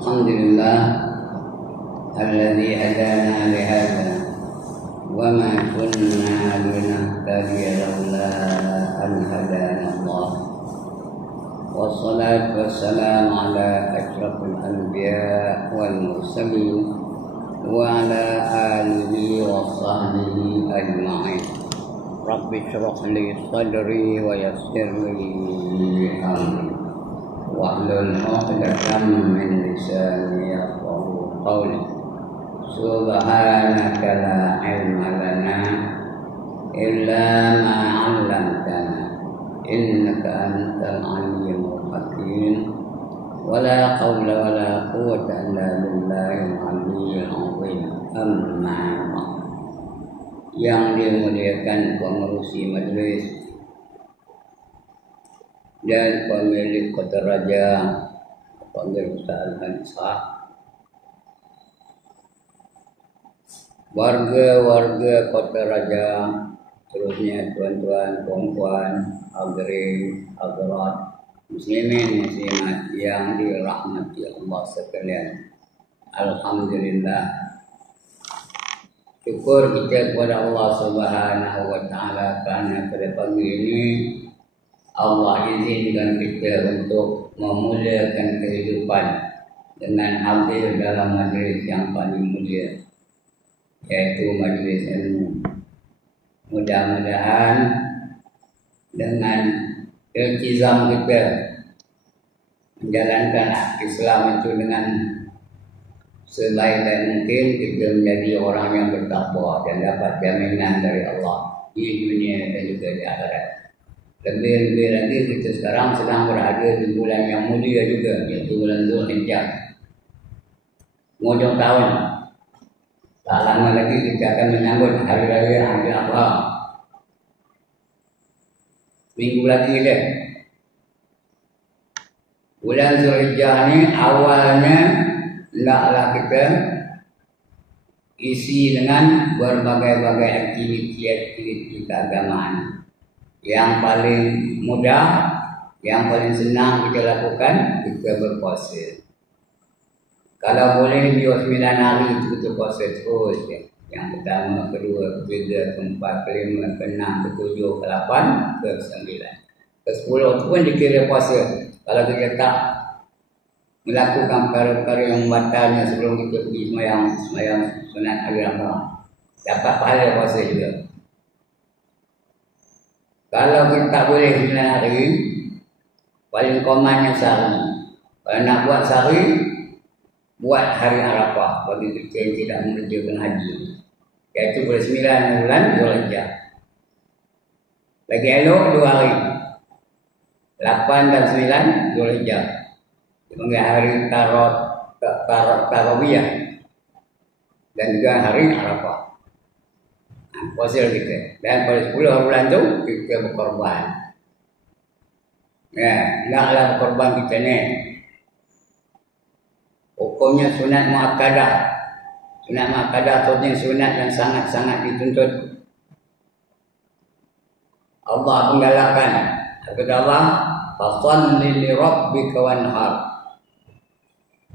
الحمد لله الذي هدانا لهذا وما كنا لنهتدي لولا أن هدانا الله والصلاة والسلام على أشرف الأنبياء والمرسلين وعلى آله وصحبه أجمعين. رب اشرح لي صدري ويسر لي أمري واحلل عقدة من لساني يفقهوا قولي. سبحانك لا علم لنا إلا ما علمتنا إنك أنت العليم الحكيم ولا حول ولا قوة إلا بالله العلي العظيم. أما بعد. Yang dimuliakan pengurusi majlis dan pemilik kota raja, panggil Ustaz Al-Hanisa, warga-warga kota raja, terusnya tuan-tuan, puan-puan, hadirin, hadirat, muslimin, muslimat yang dirahmati Allah sekalian. Alhamdulillah. Syukur kita kepada Allah Subhanahu wa Ta'ala karena pada pagi ini Allah izinkan kita untuk memulakan kehidupan dengan hadir dalam majlis yang paling mulia, yaitu majlis ilmu. Mudah-mudahan dengan iltizam kita menjalankan Islam itu dengan sebaik-baik mungkin, kita menjadi orang yang bertakwa dan dapat jaminan dari Allah di dunia dan juga di akhirat. Lebih-lebih lagi kita sekarang sedang berada di bulan yang mulia juga, yaitu bulan Zulhijjah. Hujung tahun, tak lama lagi kita akan menyambut hari raya Idul Adha. Minggu lagi deh. Bulan Zulhijjah ini awalnya hendaklah kita isi dengan berbagai-bagai aktiviti keagamaan. Yang paling mudah, yang paling senang kita lakukan, kita berpuasa. Kalau boleh 9 hari itu kita puasa terus ya. Yang pertama, kedua, ketiga, keempat, kelima, keenam, ketujuh, ke-8, ke-9, ke-10 itu pun dikira puasa. Kalau kita tak melakukan perkara-perkara yang membatalnya sebelum kita pergi sembahyang sunat hari Ramadan, dapat pahala puasa juga. Kalau kita tak boleh 9 hari, paling komannya sehari. Kalau nak buat sehari, buat hari Arafah bagi kita yang tidak mengerjakan haji, iaitu boleh 9 bulan Zulhijjah. Lagi elok 2 hari, 8 dan 9 Zulhijjah, dipanggil hari Tarawiyah dan juga hari Arafah. Puasa kita. Dan pada 10 bulan tu kita berkorban. Ya, naklah berkorban kita ni. Hukumnya sunat muakkadah. Sunat muakkadah tu sunat yang sangat-sangat dituntut. Allah menggalakkan. Kata Allah, "Fasholli li rabbika wanhar."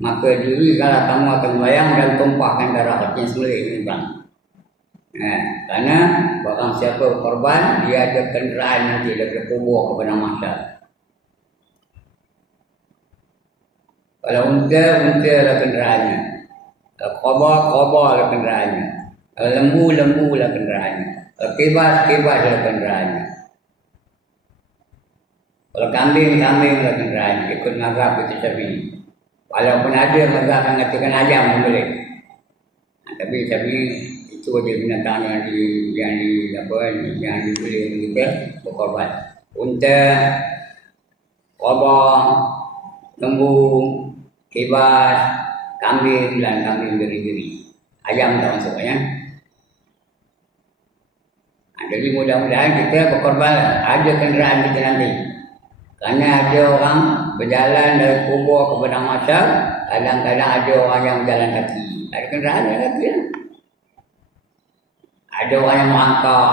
Maka dirikanlah kamu akan sembahyang dan tumpahkan darah hatinya sembelih bang. Karena barang siapa berkorban, dia ada kenderaan nanti daripada kubur kepada mahsyar. Kalau unta lah kenderaannya. Kalau kobra lah kenderaannya. Kalau lembu lah kenderaannya. Kalau kebas lah kenderaannya. Kalau kambing lah kenderaannya. Ikut mazhab kita Syafi'i. Walaupun ada mazhab yang mengatakan ayam pun boleh. Tapi itu aja binatang yang dibeli kita berkorban. Unta, kobra, lembu, kebas, kambing dan kambing geri-geri. Ayam tak masuk ya. Jadi mudah-mudahan kita berkorban. Ada kenderaan kita nanti. Kerana ada orang berjalan dari kubur kepada mahsyar, kadang-kadang ada orang yang berjalan kaki. Ada kenderaan yang kaki ya. Ada orang yang merangkak,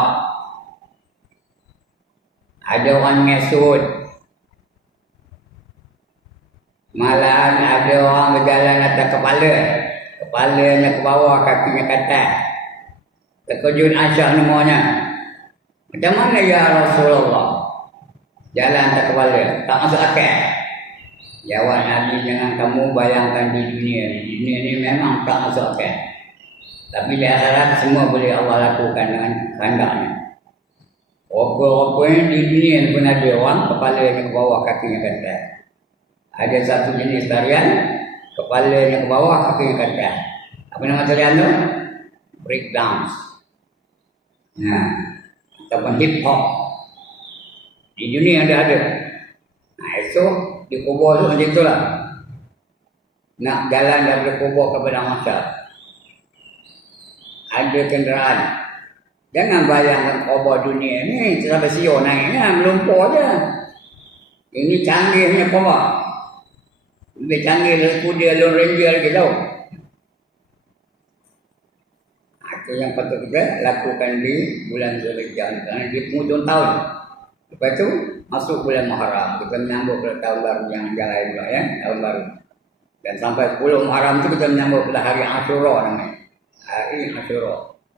ada orang ngesut, Malahan ada orang berjalan atas kepala. Kepalanya ke bawah, kakinya ke atas. Terkejut Aisyah namanya. Macam mana ya Rasulullah? Jalan atas kepala, tak masuk akal. Jawab Nabi, jangan kamu bayangkan di dunia. Di dunia ini memang tak masuk akal. Tapi di akhirat semua boleh Allah lakukan dengan kehendaknya. Rokok-rokoknya di dunia pun ada orang kepalanya ke bawah, kakinya ke atas. Ada satu jenis tarian, kepalanya ke bawah, kakinya ke atas. Apa nama tarian tu? Break dance. Nah, ataupun hip hop. Di dunia ada. Nah, esok di kubur tu macam itulah. Nak jalan daripada kubur kepada masa. Ada kenderaan. Jangan bayangkan kubur dunia ni sampai siur naiknya melumpur je. Ini canggihnya kubur. Lebih canggih dari kuda Lone Ranger lagi tau. Itu yang patut kita lakukan di bulan Zulhijjah. Kerana di penghujung tahun. Lepas tu masuk bulan Muharram. Kita menyambut pada tahun baru yang lain pula ya. Tahun baru. Dan sampai 10 Muharram tu kita menyambut pada hari Ashura namanya. Hari Ashura.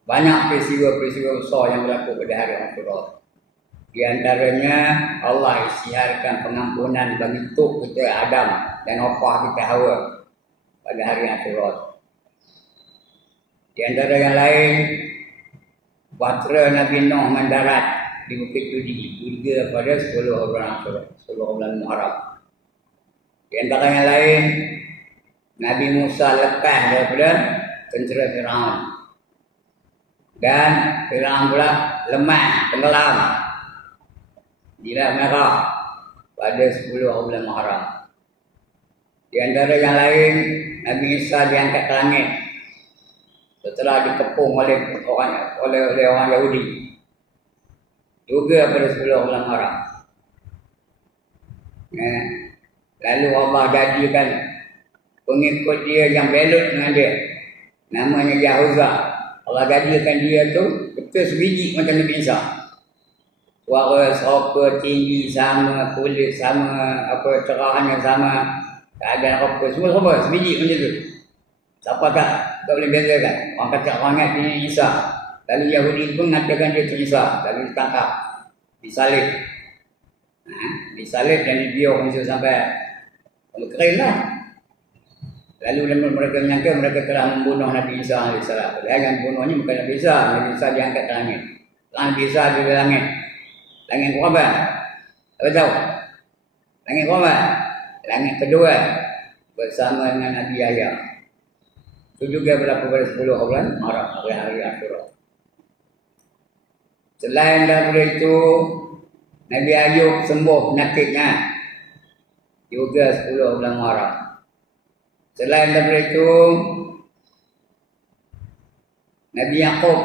Banyak peristiwa-peristiwa besar yang berlaku pada hari Ashura. Di antaranya Allah isytiharkan pengampunan bagi tok kita Adam dan opah kita Hawa pada hari Ashura. Di antara yang lain, bahtera Nabi Nuh mendarat di Bukit Tudi juga pada 10 bulan Ashura, 10 bulan Muharram. Di antara yang lain, Nabi Musa lepas daripada tentera Firaun. Dan Firaun pula lemah, tenggelam di Laut Merah pada 10 bulan Muharram. Di antara yang lain, Nabi Isa diangkat ke langit setelah dikepung oleh orang Yahudi. Juga pada 10 bulan Muharram. Lalu Allah jadikan pengikut dia yang belut dengan dia. Namanya Yahuzah. Allah jadikan dia tu betul sebiji macam Nabi Isa. Suara sopa tinggi sama, kulit sama, apa cerahannya sama, keadaan apa semua sama sebiji macam tu. Siapa tak boleh bezakan. Orang kata orang ingat ini Isa. Lalu Yahudi pun mengatakan dia itu Isa. Lalu ditangkap, disalib. Disalib dan dibiarkan sampai kering lah. Lalu mereka menyangka mereka telah membunuh Nabi Isa AS. Padahal yang bunuhnya bukan Nabi Isa. Nabi Isa diangkat ke langit. Nabi Isa di langit. Langit berapa? Apa tahu? Langit berapa? Langit kedua bersama dengan Nabi Yahya. Itu juga berlaku pada 10 bulan Muharram, hari-hari Ashura. Selain daripada itu, Nabi Ayub sembuh penyakitnya juga 10 bulan Muharram. Selain daripada itu, Nabi Yaqub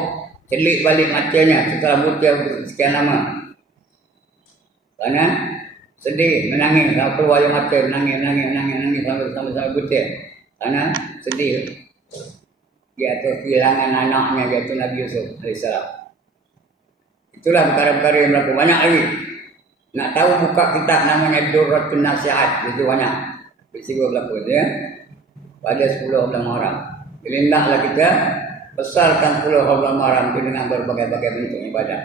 celik balik matanya setelah buta sekian lama. Kerana sedih, menangis, kalau keluar yang mata, menangis sampai buta. Kerana sedih. Dia tu kehilangan anaknya, iaitu Nabi Yusuf AS. Itulah perkara-perkara yang berlaku. Banyak lagi. Nak tahu buka kitab namanya Durratun Nasihat. Itu banyak peristiwa berlaku ya. Pada 10 bulan Muharram. Jadi hendaklah kita besarkan 10 bulan Muharram itu dengan berbagai-bagai bentuk ibadah.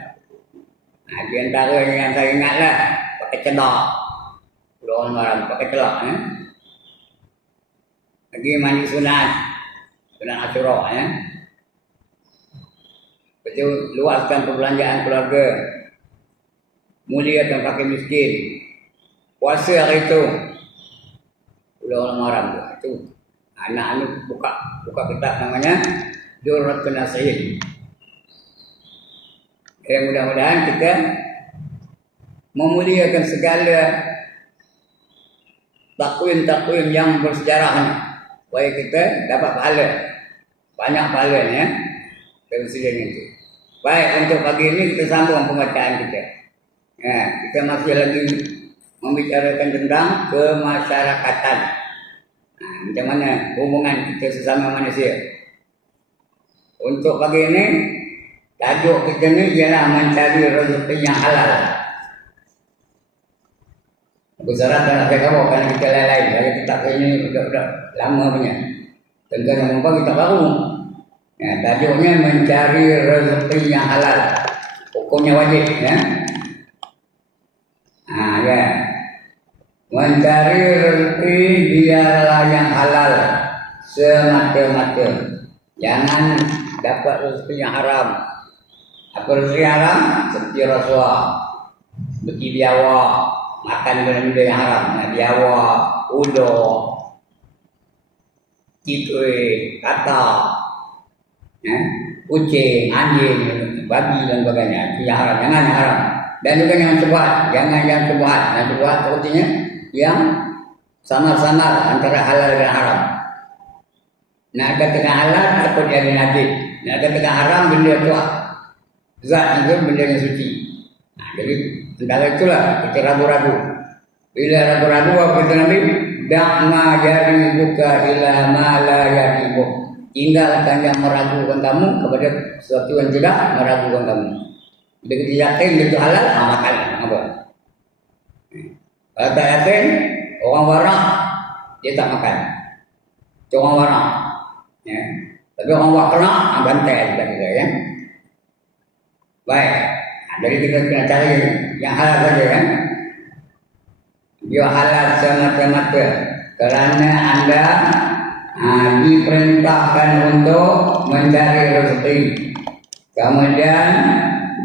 Nah, di antara yang saya ingatlah pakai celak. 10 bulan Muharram pakai celak ya. Lagi mandi sunat Ashura ya. Betul, luaskan perbelanjaan keluarga. Muliakan fakir miskin. Puasa hari itu 10 bulan Muharram itu. Anak-anak buka kitab namanya Durratun Nasihat. Mudah-mudahan kita memuliakan segala takwim-takwim yang bersejarah supaya kita dapat pahala. Banyak pahalanya dari sini itu. Baik, untuk pagi ini kita sambung pembacaan kita. Ya, kita masih lagi membicarakan tentang kemasyarakatan. Macam mana hubungan kita sesama manusia. Untuk pagi ini, tajuk kita ni ialah mencari rezeki yang halal. Aku sarankan apa kamu kan kita lain-lain. Kalau kita ini udah lama punya. Tentang yang memang kita baru. Ya, tajuknya mencari rezeki yang halal. Hukumnya wajib, ya. Nah, ya. Mencari rezeki biarlah yang halal semata-mata. Jangan dapat rezeki yang haram. Apa rezeki haram? Seperti rasuah, seperti biawak, makan benda-benda yang haram. Nah, biawak, uduk, tikui, katak, ya, kucing, anjing, babi dan sebagainya. Itu yang haram. Jangan yang haram. Dan juga yang syubhat. Jangan yang syubhat. Yang syubhat artinya yang samar-samar antara halal dan haram. Nak kata halal takut jadi najis. Nak kata haram benda kuat. Zat itu benda yang suci. Nah, jadi antara itulah kita ragu-ragu. Bila ragu-ragu apa kata Nabi? Da'ma jaribuka ila ma la yaribu. Tinggalkan yang meragukan kamu kepada sesuatu yang tidak meragukan kamu. Bila kita yakin itu halal, makan. Apa? Kalau tak yakin, orang warak dia tak makan. Itu orang warak. Ya. Tapi orang warak kena, bantai juga ya. Baik. Jadi kita kena cari yang halal saja kan. Dia halal semata-mata kerana anda diperintahkan untuk mencari rezeki. Kemudian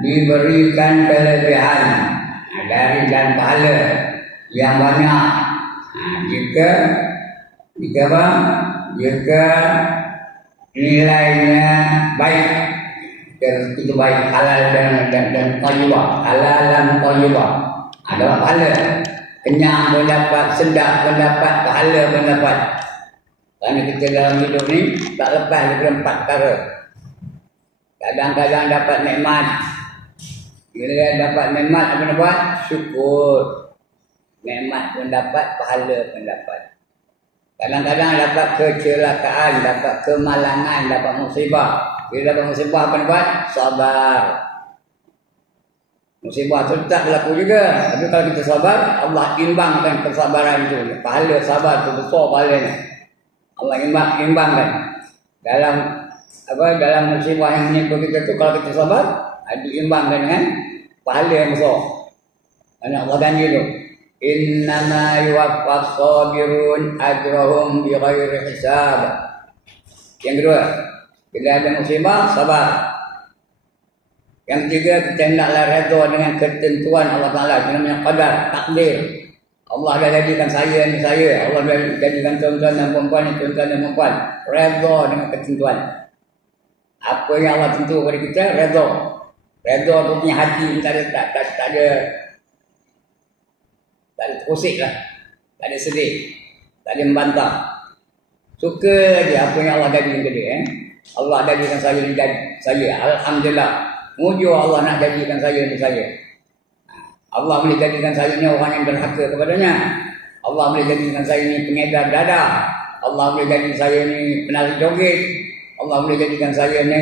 diberikan kelebihan dari dan pahala yang banyak. Jika nilainya baik, itu baik, halal dan thayyibah, halal dan thayyibah. Ada pahala, kenyang pun dapat, sedap pun dapat, pahala pun dapat. Kerana kita dalam hidup ni tak lepas daripada 4 perkara. Kadang-kadang dapat nikmat. Bila dapat nikmat apa nak buat? Syukur. Nikmat pun dapat, pahala pun dapat. Kadang-kadang dapat kecelakaan, dapat kemalangan, dapat musibah. Bila dapat musibah apa nak buat? Sabar. Musibah itu tak berlaku juga. Tapi kalau kita sabar, Allah imbangkan kesabaran itu. Pahala sabar itu besar pahalanya. Allah imbangkan. Dalam musibah yang menimpa kita itu, kalau kita sabar, diimbangkan dengan pahala yang besar. Karena Allah janji itu. Innama yuwaffas sabirun ajrahum bighairi hisab. Yang kedua, bila ada musibah, sabar. Yang ketiga, kita hendaklah redha dengan ketentuan Allah Ta'ala. Itu namanya qadar, takdir. Allah dah jadikan saya ni saya. Allah dah jadikan tuan-tuan dan perempuan ni tuan-tuan dan perempuan. Redha dengan ketentuan. Apa yang Allah tentu kepada kita, redha. Redha tu punya hati, tak ada kusik lah. Tak ada sedih. Tak ada membantah. Suka dia apa yang Allah jadikan ke dia. Allah jadikan saya ni saya. Alhamdulillah. Mujur Allah nak jadikan saya ni saya. Allah boleh jadikan saya ni orang yang derhaka kepadanya. Allah boleh jadikan saya ni pengedar dada. Allah boleh jadikan saya ni penari joget. Allah boleh jadikan saya ni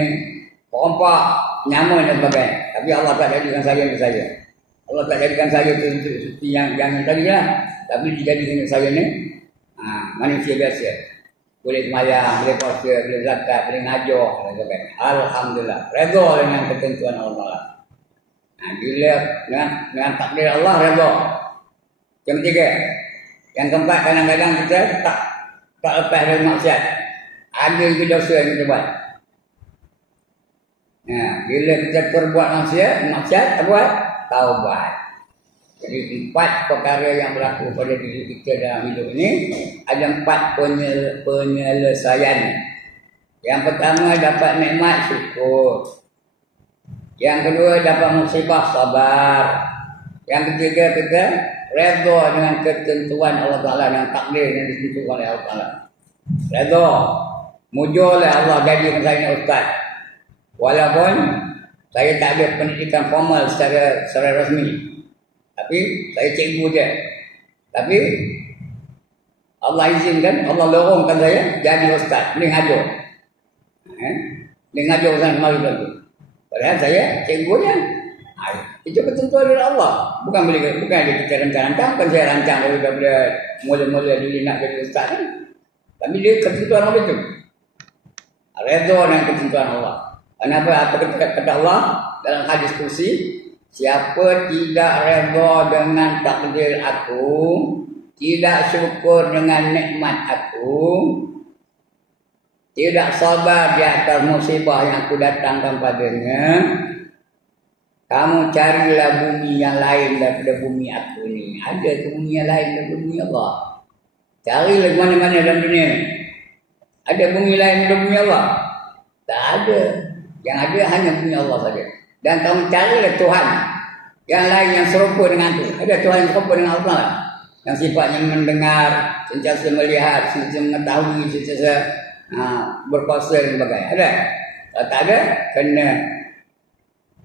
perompak, penyamun dan sebagainya. Tapi Allah tak jadikan saya ni saya. Allah tak jadikan saya seperti yang tadi lah. Tapi dijadikan saya ni manusia biasa. Boleh semayang, boleh puasa, boleh zakat, boleh ngajar dan sebagainya. Alhamdulillah. Redha dengan ketentuan Allah. Bila dengan takdir Allah redha. Yang ketiga, yang keempat, kadang-kadang kita tak lepas dari maksiat. Ada juga dosa yang kita buat. Bila kita perbuat maksiat apa buat? Taubat. Jadi 4 perkara yang berlaku pada diri kita dalam hidup ini, ada 4 penyelesaian. Yang pertama, dapat nikmat, syukur. Yang kedua, dapat musibah, sabar. Yang ketiga, kita redha dengan ketentuan Allah Ta'ala, dengan takdir yang ditentukan oleh Allah Ta'ala. Redha. Mujurlah Allah jadikan saya ni ustaz. Walaupun saya tak ada pendidikan formal secara rasmi. Tapi saya cikgu je. Tapi Allah izinkan, Allah lorongkan saya jadi ustaz. Boleh ngajar. Boleh ngajar sana kemari tu. Padahal saya cikgu je. Itu ketentuan dari Allah. Bukan dia kita rancang-rancang, bukan saya rancang daripada mula-mula dulu nak jadi ustaz kan. Tapi dia ketentuan Allah itu. Redha dengan ketentuan Allah. Kenapa? Apa kata Allah dalam hadis kursi? Siapa tidak redha dengan takdir aku, tidak syukur dengan nikmat aku, tidak sabar di atas musibah yang aku datangkan padanya, kamu carilah bumi yang lain daripada bumi aku ni. Ada tu bumi yang lain daripada bumi Allah. Carilah mana-mana dalam dunia ni. Ada bumi lain daripada bumi Allah? Tak ada. Yang ada hanya bumi Allah saja. Dan kamu carilah Tuhan yang lain yang serupa dengan tu. Ada Tuhan yang serupa dengan Allah. Yang sifatnya mendengar, sentiasa melihat, sentiasa mengetahui, sentiasa berkuasa dan sebagainya. Ada? Kalau tak ada,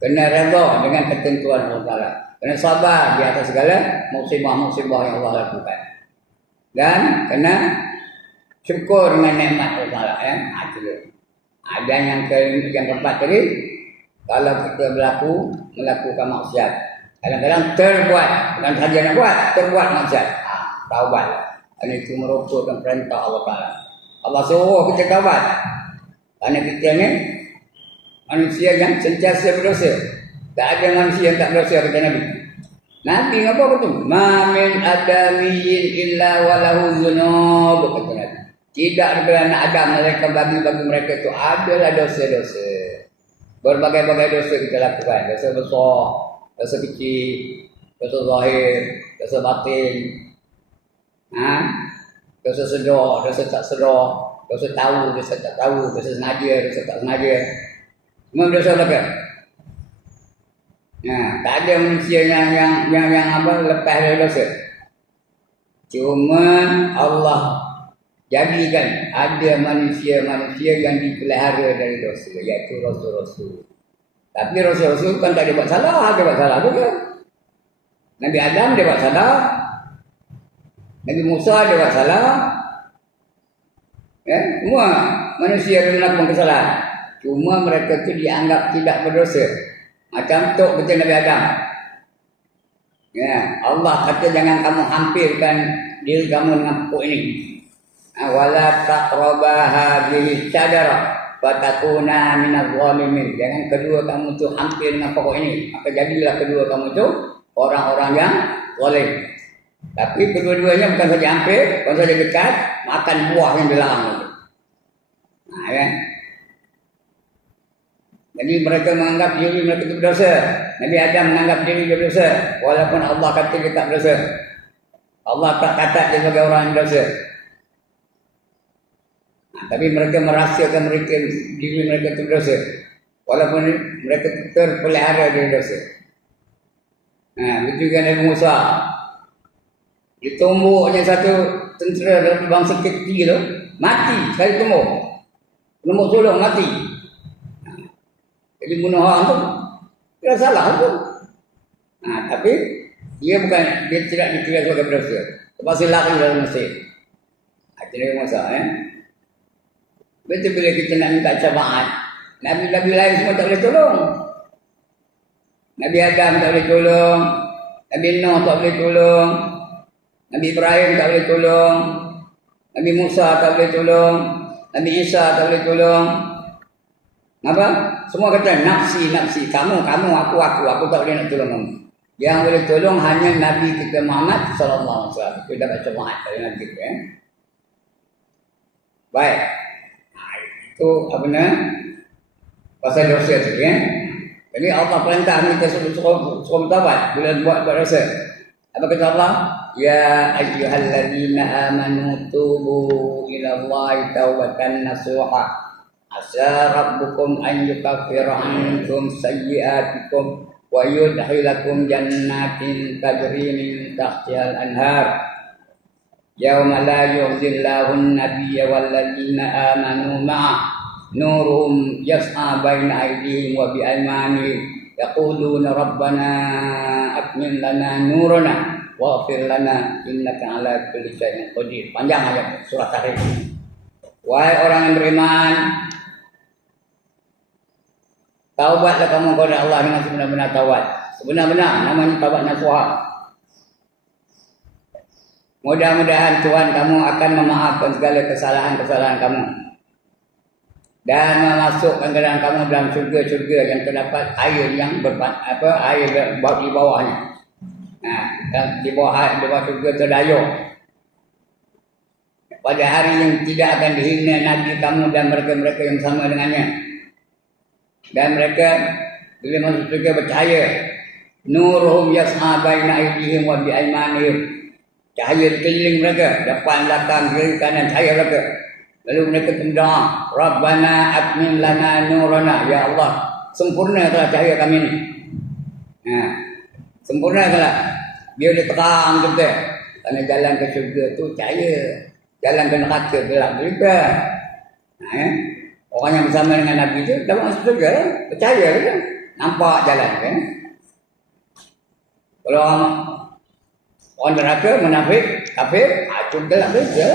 kena redha dengan ketentuan Allah Ta'ala. Kena sabar di atas segala musibah-musibah yang Allah lakukan. Dan kena syukur dengan nikmat Allah Ta'ala. Ya? Ada yang keempat tadi, kalau kita melakukan maksiat, kadang-kadang terbuat, bukan saja nak buat, terbuat maksiat. Taubat. Kerana itu merupakan perintah Allah Ta'ala. Allah suruh kita taubat. Kerana kita ni manusia yang sentiasa berdosa. Tak ada manusia yang tak berdosa, kata Nabi. Nabi apa tu? Ma min adamiyyin illa walahu dzunub, kata Nabi. Tidak ada anak Adam mereka bagi mereka itu adalah dosa-dosa. Berbagai-bagai dosa kita lakukan. Dosa besar, dosa kecil, dosa zahir, dosa batin. Dosa sedar, dosa tak sedar, dosa tahu, dosa tak tahu, dosa sengaja, dosa tak sengaja. Semua dosa belaka. Tak ada manusia yang lepas dari dosa. Cuma Allah jadikan ada manusia-manusia yang dipelihara dari dosa, iaitu rasul-rasul. Tapi rasul-rasul kan tak ada buat salah, dia buat salah juga. Nabi Adam dia buat salah. Nabi Musa dia buat salah. Ya, semua manusia yang melakukan kesalahan. Cuma mereka itu dianggap tidak berdosa. Macam tok kata Nabi Adam. Ya, Allah kata jangan kamu hampirkan diri kamu dengan pokok ini. Wala taqraba hadhihi syajara fatakuna minaz zalimin. Jangan kedua kamu tu hampir dengan pokok ini, maka jadilah kedua kamu tu orang-orang yang zalim. Tapi kedua-duanya bukan saja hampir, bukan saja dekat, makan buah yang dilarang itu. Ya. Jadi mereka menganggap diri mereka itu berdosa. Nabi Adam menganggap diri dia berdosa, walaupun Allah kata dia tak berdosa. Allah tak kata dia sebagai orang yang berdosa. Tapi mereka merasakan diri mereka itu berdosa, walaupun mereka terpelihara dari dosa. Itu kan Nabi Musa. Ditumbuknya satu tentera dari bangsa kecil tu, mati sekali tumbuk. Tumbuk sulung mati. Jadi bunuh orang tu tidak salah tu. Tapi dia tidak dikira sebagai berdosa. Terpaksa lari dalam Mesir. Itu Nabi Musa. Betul bila kita nak minta syafaat, Nabi-Nabi lain semua tak boleh tolong. Nabi Adam tak boleh tolong, Nabi Nuh tak boleh tolong, Nabi Ibrahim tak boleh tolong, Nabi Musa tak boleh tolong, Nabi Isa tak boleh tolong. Apa? Semua kata nafsi, kamu, aku tak boleh nak tolong kamu. Yang boleh tolong hanya Nabi kita Muhammad sallallahu alaihi wasallam. Kita dapat syafaat dari Nabi kita. Baik. Itu apa nama? Pasal dosa tu ya. Jadi Allah perintah kita suruh bertaubat bila buat dosa. Apa kata Allah? Ya ayyuhalladzina amanu tubu ila Allahi taubatan nasuha. Asa rabbukum an yukaffira ankum sayyi'atikum wa yudkhilakum jannatin tajri min tahtiha al-anhar. Yauma la yukhzillahu an-nabiyya walladzina amanu ma'ah nuruhum yas'a baina aydihim wa bi'aymanihim yaquluna rabbana atmim lana nurana waghfir lana innaka 'ala kulli syai'in qadir. Panjang ayat surah Tahrim. Wahai orang yang beriman, taubatlah kamu kepada Allah dengan sebenar-benar taubat. sebenar-benar, namanya taubat nasuha. Mudah-mudahan Tuhan kamu akan memaafkan segala kesalahan-kesalahan kamu dan memasukkan ke dalam kamu dalam surga-surga yang terdapat air yang air di bawahnya. Nah, di bawah surga terdayung. Pada hari yang tidak akan dihina Nabi kamu dan mereka-mereka yang sama dengannya. Dan mereka bila masuk surga percaya. Nuruhum yas'a baina aydihim wa bi'aymanihim. Cahaya di keliling mereka, depan, belakang, kiri, kanan, cahaya mereka. Lalu mereka berdoa, Rabbana atmim lana nurana. Ya Allah, sempurnakanlah cahaya kami ini. Nah, sempurnakanlah. Biar dia terang kita. Karena jalan ke surga tu cahaya. Jalan ke neraka gelap juga. Nah, orang yang bersama dengan Nabi itu dapat masuk surga, percaya kan? Nampak jalan kan? Kalau orang neraka, munafik, kafir, itu gelap saja.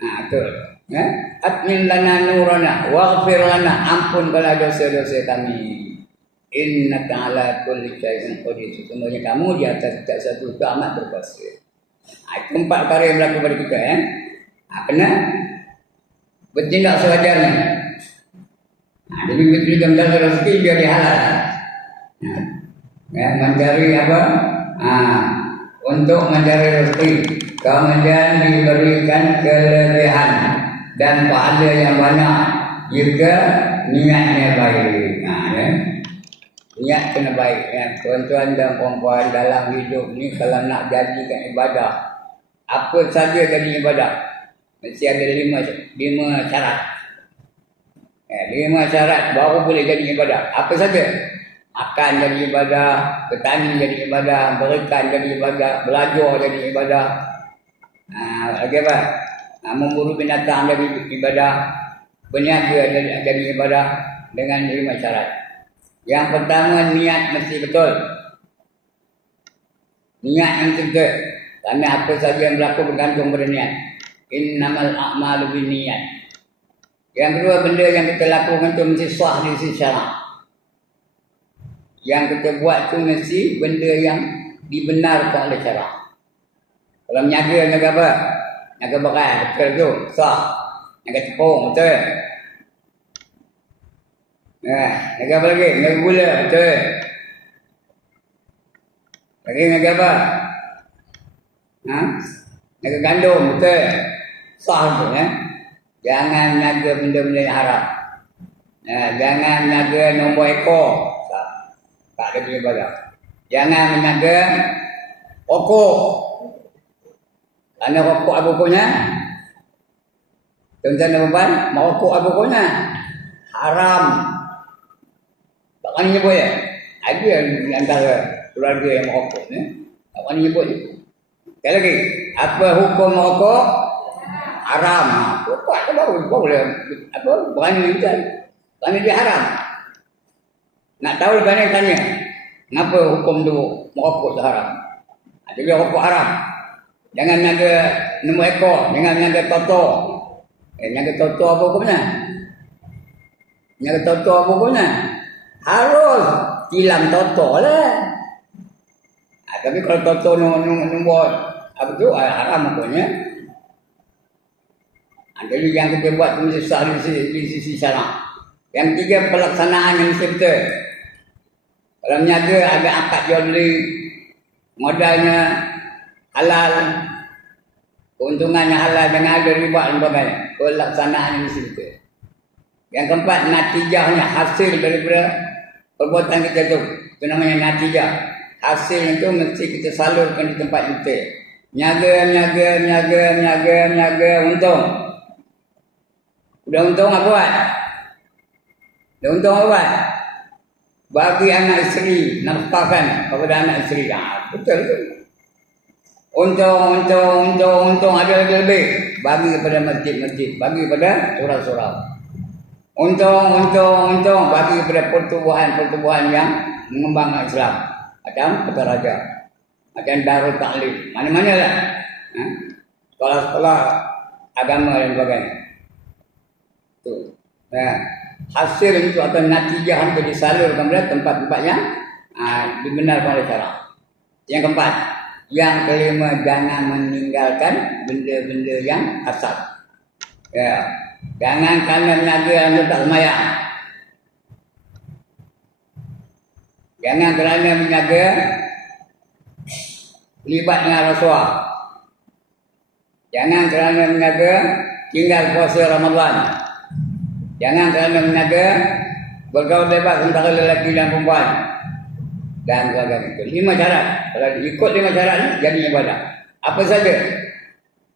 Nah, betul. Ya? Atmin lana nurana, waghfir lana, ampunkanlah dosa-dosa kami. Innaka ala kulli syai'in qadir. Sesungguhnya kamu di atas setiap satu itu amat berkuasa. Itu 4 perkara yang berlaku pada kita ya. Kena bertindak sewajarnya. Jadi kita mencari rezeki biar dihalal. Ya, mencari apa? Untuk mencari rezeki, kemudian diberikan kelebihan dan pahala yang banyak jika niatnya baik. Ya. Niat kena baik. Ya. Tuan-tuan dan puan-puan dalam hidup ni kalau nak jadikan ibadah, apa saja jadi ibadah, mesti ada 5 syarat. 5 syarat baru boleh jadi ibadah. Apa saja? Makan jadi ibadah, bertani jadi ibadah, berikan jadi ibadah, belajar jadi ibadah. Lagi apa? Memburu binatang jadi ibadah, berniaga jadi ibadah dengan 5 syarat. Yang pertama, niat mesti betul. Niat yang betul. Karena apa saja yang berlaku bergantung pada niat. Innamal a'malu binniyat. Yang kedua, benda yang kita lakukan itu mesti sah dari sisi syarak. Yang kita buat tu mesti benda yang dibenarkan oleh syarak. Kalau menjaga apa? Jaga beras, betul tu, sah. Jaga tepung, betul. Jaga apa lagi? Jaga gula, betul. Lagi jaga apa? Jaga gandum, betul. Sah tu Jangan jaga benda-benda yang haram. Jangan jaga nombor ekor. Tak ada ibadah. Jangan menjaga rokok. Kerana rokok apa pokoknya? Tuan-tuan dan puan, merokok apa pokoknya? Haram. Tak pernah nyebut ya? Ada di antara keluarga yang merokok. Tak pernah nyebut. Sekali lagi, apa hukum merokok? Haram. Rokok apa baru boleh berani hujan. Kerana dia haram. Nak tahu lebih banyak tanya, kenapa hukum tu merokok tu haram? Jadi rokok haram. Jangan jaga nombor ekor, jangan jaga toto. Jaga toto apa hukumnya? Jaga toto apa hukumnya? Harus tilam toto lah. Tapi kalau toto nombor apa tu haram hukumnya. Jadi yang kita buat tu mesti sah di sisi syarak. Yang ketiga, pelaksanaan yang mesti betul. Kalau menjaga ada akad jual beli, modalnya halal, keuntungannya halal, jangan ada riba dan sebagainya. Pelaksanaan yang mesti betul. Yang keempat, natijahnya, hasil daripada perbuatan kita tu. Itu namanya natijah. Hasil itu mesti kita salurkan di tempat yang betul. Niaga, untung. Udah untung apa buat? Udah untung apa buat? Bagi anak isteri, nafkahkan kepada anak isteri. Betul tu. Untung ada lagi lebih. Bagi kepada masjid-masjid, bagi kepada surau-surau. Untung bagi kepada pertubuhan yang mengembangkan Islam. Macam Kota Raja, macam Darul Ta'lim, mana-mana lah. Sekolah-sekolah agama dan sebagainya. Tu. Hasil itu atau natijah untuk disalurkan kepada tempat-tempat yang dibenarkan oleh syarak. Yang keempat, yang kelima, jangan meninggalkan benda-benda yang asal. Ya, jangan kerana menjaga anda tak semayang. Jangan kerana menjaga libat dengan rasuah. Jangan kerana menjaga tinggal puasa Ramadan. Jangan kerana menjaga bergaul bebas antara lelaki dan perempuan. Dan sebagainya. 5 syarat. Kalau ikut 5 syarat ni, jadi ibadah. Apa saja?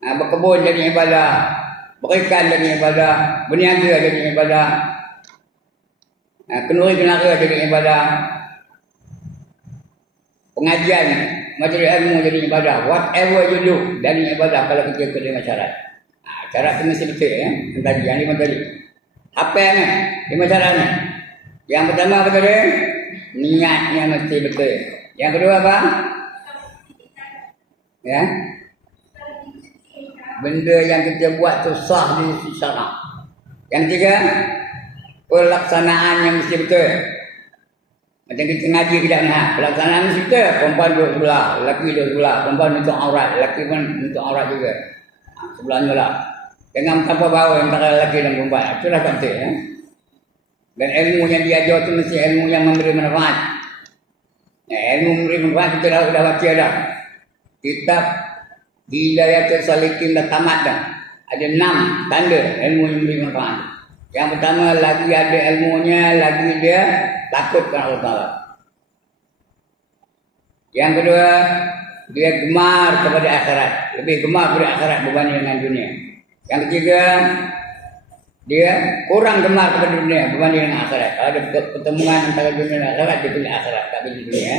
Berkebun jadi ibadah. Berikan jadi ibadah. Berniaga jadi ibadah. Kenduri kenara jadi ibadah. Pengajian, majlis ilmu jadi ibadah. Whatever you do, jadi ibadah kalau kita ikut 5 syarat. Syarat tu mesti betul ya. Yang 5 tadi. Apa yang ni? 5 syarat ni. Yang pertama apa tadi? Niatnya mesti betul. Yang kedua apa? Ya. Benda yang kita buat tu sah di sisi syarak. Yang ketiga, pelaksanaannya mesti betul. Macam kita ngaji kita ni, pelaksanaan mesti betul. Perempuan duduk sebelah, lelaki duduk sebelah. Perempuan nutup aurat, lelaki pun nutup aurat juga. Sebelahnya lah. Jangan tanpa bawa antara lelaki dan perempuan. Itulah penting ya. Dan ilmu yang diajar itu mesti ilmu yang memberi manfaat. Ilmu memberi manfaat kita dah baca dah. Kitab Hidayatul Salikin dah tamat dah. Ada 6 tanda ilmu yang memberi manfaat. Yang pertama, lagi ada ilmunya, lagi dia takut kepada Allah Ta'ala. Yang kedua, dia gemar kepada akhirat. Lebih gemar kepada akhirat berbanding dengan dunia. Yang ketiga, dia kurang gemar kepada dunia berbanding dengan akhirat. Kalau ada pertemuan antara dunia dan akhirat, dia pilih akhirat, tak pilih dunia.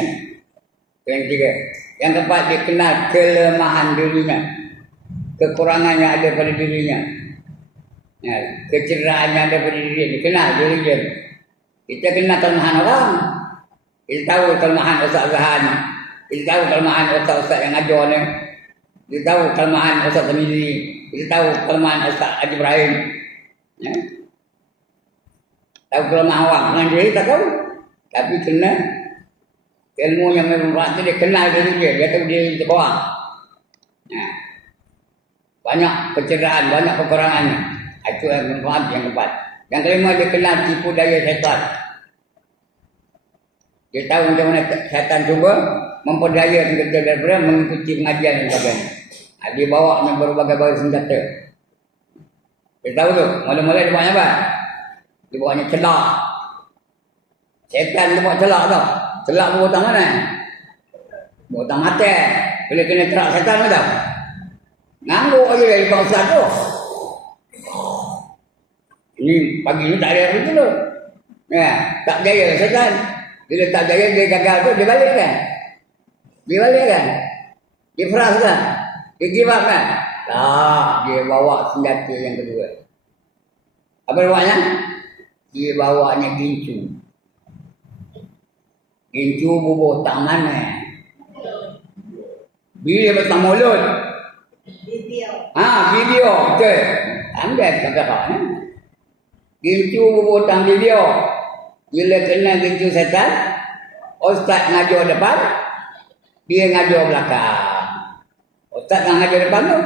Yang ketiga. Yang keempat, dia kenal kelemahan dirinya, kekurangan yang ada pada dirinya, kecederaan yang ada pada dirinya. Dia kenal diri dia. Kita kenal kelemahan orang. Kita tahu kelemahan Ustaz Zahan. Kita tahu kelemahan Ustaz-Ustaz yang ajar ni. Kita tahu kelemahan Ustaz Tamidi. Kita tahu kelemahan Ustaz Haji Ibrahim. Ya. Tahu kelemahan orang dengan diri tak tahu. Tapi kena ilmu yang bermanfaat dia kenal diri dia. Dia tahu diri itu orang. Ya. Banyak kecederaan, banyak kekurangannya. Itu yang bermanfaat yang keempat. Yang kelima, dia kenal tipu daya syaitan. Dia tahu macam mana syaitan cuba memperdaya kita daripada mengikuti pengajian dan sebagainya. Dia bawa berbagai-bagai senjata. Dia tahu tu, mula-mula dia bawanya apa? Dia bawanya celak. Syaitan dia bawa celak tau. Celak bawa hutang mana? Bawa hutang mati. Bila kena celak syaitan tau. Ngangguk aja dari depan ustaz tu. Ini pagi ni tak ada apa dulu. Ya, tak jaya syaitan. Bila tak jaya dia gagal tu dia balik kan? Dia balik kan? Dia peras kan? Dia give up kan? Tak, dia bawa senjata yang kedua. Apa dia bawanya? Dia bawanya gincu. Gincu bubuh tak mana? Bila betul mulut. Video. Video. Betul. Ambil kata-kata ni. Gincu bubutang video. Bila kena gincu setan, ustaz ngajar depan, dia ngajar belakang. Ustaz yang ngajar depan tu,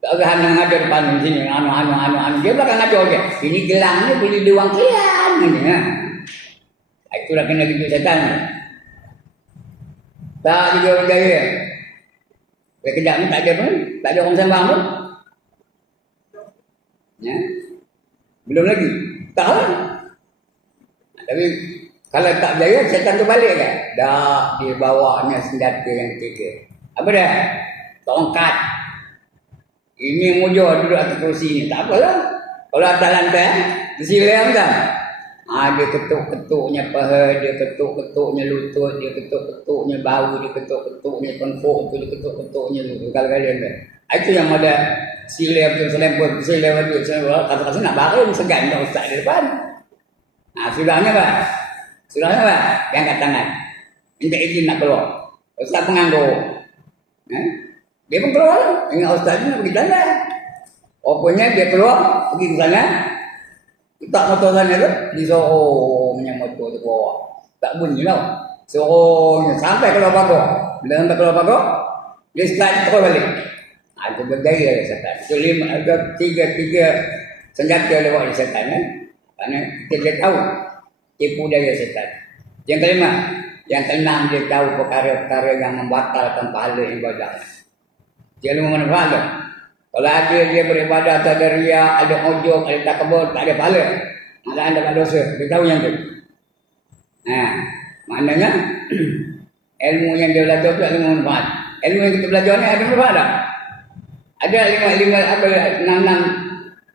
tak usah hanya ngajar depan di sini, anu. Dia belakang ngajar je. Ini gelang ni boleh diwang kian. Itulah kena gincu setan. Tak juga berjaya. Kejap ni tak ada pun, tak ada orang sembang pun. Ya. Belum lagi. Tak lah. Tapi kalau tak berjaya, syaitan tu balik kan? Dah, dia bawanya senjata yang ketiga. Apa dah? Tongkat. Ini mujur duduk atas kursi ni. Tak apalah. Kalau atas lantai, disilam kan? Dia ketuk-ketuknya paha, dia ketuk-ketuknya lutut, dia ketuk-ketuknya bahu, dia ketuk-ketuknya pengkuk, dia ketuk-ketuknya lutut. Kali-kali tu. Itu yang ada silam tu, selemput, silam tu, kata-kata nak baring segan dah ustaz di depan. Sudahnya apa? Yang kat tangan. Minta izin nak keluar. Ustaz penganggur. Dia pun keluar. Ingat ustaz ni nak pergi sana. Rupanya dia keluar, pergi ke sana. Tak motor sana tu, disuruh punya motor tu bawa. Tak bunyi tau. Suruhnya sampai keluar pagar. Bila sampai keluar pagar, dia start terus balik. Itu bergaya setan. Itu ada tiga senjata lewat setan. Kerana kita tahu tipu daya setan. Yang kelima, yang keenam dia tahu perkara-perkara yang membatalkan pahala ibadah. Dia ilmu manfaat. Kalau ada dia beribadah, tak ada riak, ada ujub, ada takabur, tak ada pahala. Ada anda tak dosa. Dia tahu yang tu. Maknanya ilmu yang dia belajar tu ilmu manfaat. Ilmu yang kita belajar ni ada manfaat tak? Ada enam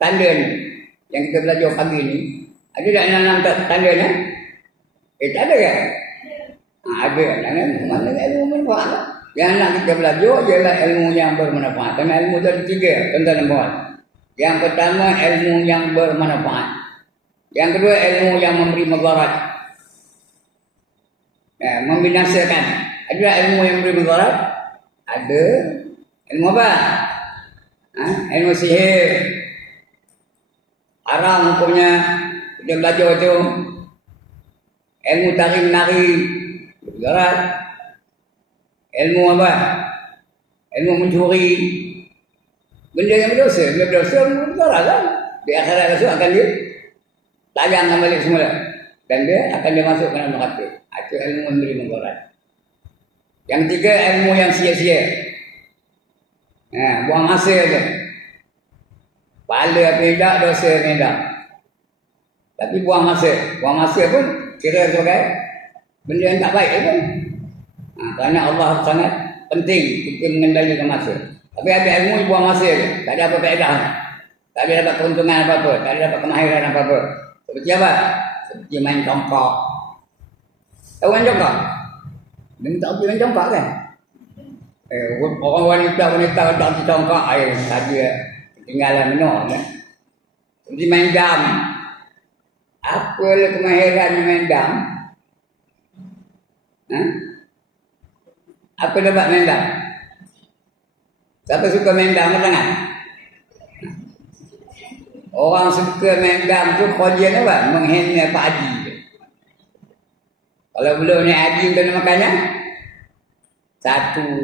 tanda ni yang kita belajar pagi ni. Ada tak enam tanda ni? Tak ada kan? Ada. Maknanya ilmu manfaat tak? Yang nak kita belajar ialah ilmu yang bermanfaat. Kerana ilmu tu ada tiga, tuan-tuan dan puan. Yang pertama ilmu yang bermanfaat. Yang kedua ilmu yang memberi mudarat. Membinasakan. Ada ilmu yang memberi mudarat? Ada. Ilmu apa? Ilmu sihir. Haram hukumnya. Kita belajar tu. Ilmu tarik menari. Mudarat. Ilmu apa? Ilmu mencuri. Benda yang berdosa. Benda berdosa mudarat kan? Di akhirat Rasul akan dia tajam balik semula. Dan dia akan dia masuk ke dalam neraka. Itu ilmu memberi mudarat. Yang tiga ilmu yang sia-sia. Buang masa je. Pahala apa tidak, dosa tidak. Tapi buang masa. Buang masa pun kira sebagai benda yang tak baik pun. Kerana Allah sangat penting kita mengendalikan masa. Tapi ada ilmu buang masa je. Tak ada apa faedah. Tak ada dapat keuntungan apa-apa. Tak ada dapat kemahiran apa-apa. Seperti apa? Seperti main congkak. Tahu main congkak? Dia tak pergi main congkak kan? Orang wanita tak pergi congkak. Saja ketinggalan minum. Seperti main dam. Apalah kemahiran main dam? Apa dapat main dam? Siapa suka main dam? Tangan. Orang suka main dam tu kerjanya apa? Menghina Pak Haji. Kalau belum naik haji kena makannya satu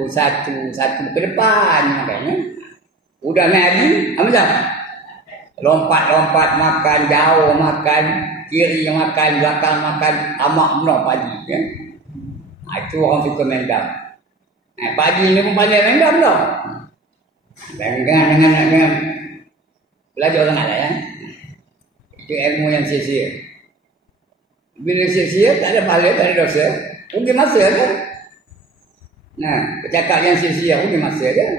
ke depan makanya. Udah naik haji, apa dah? Lompat-lompat makan, jauh makan, kiri makan, belakang makan, tamak benar Pak Haji kan? Itu orang suka main dam. Pak Haji ni pun pandai main dam tau. Dengan belajar sangat lah ya. Itu ilmu yang sia-sia. Bila sia-sia tak ada pahala, tak ada dosa. Mungkin masa kan. Bercakap yang sia-sia mungkin masa kan.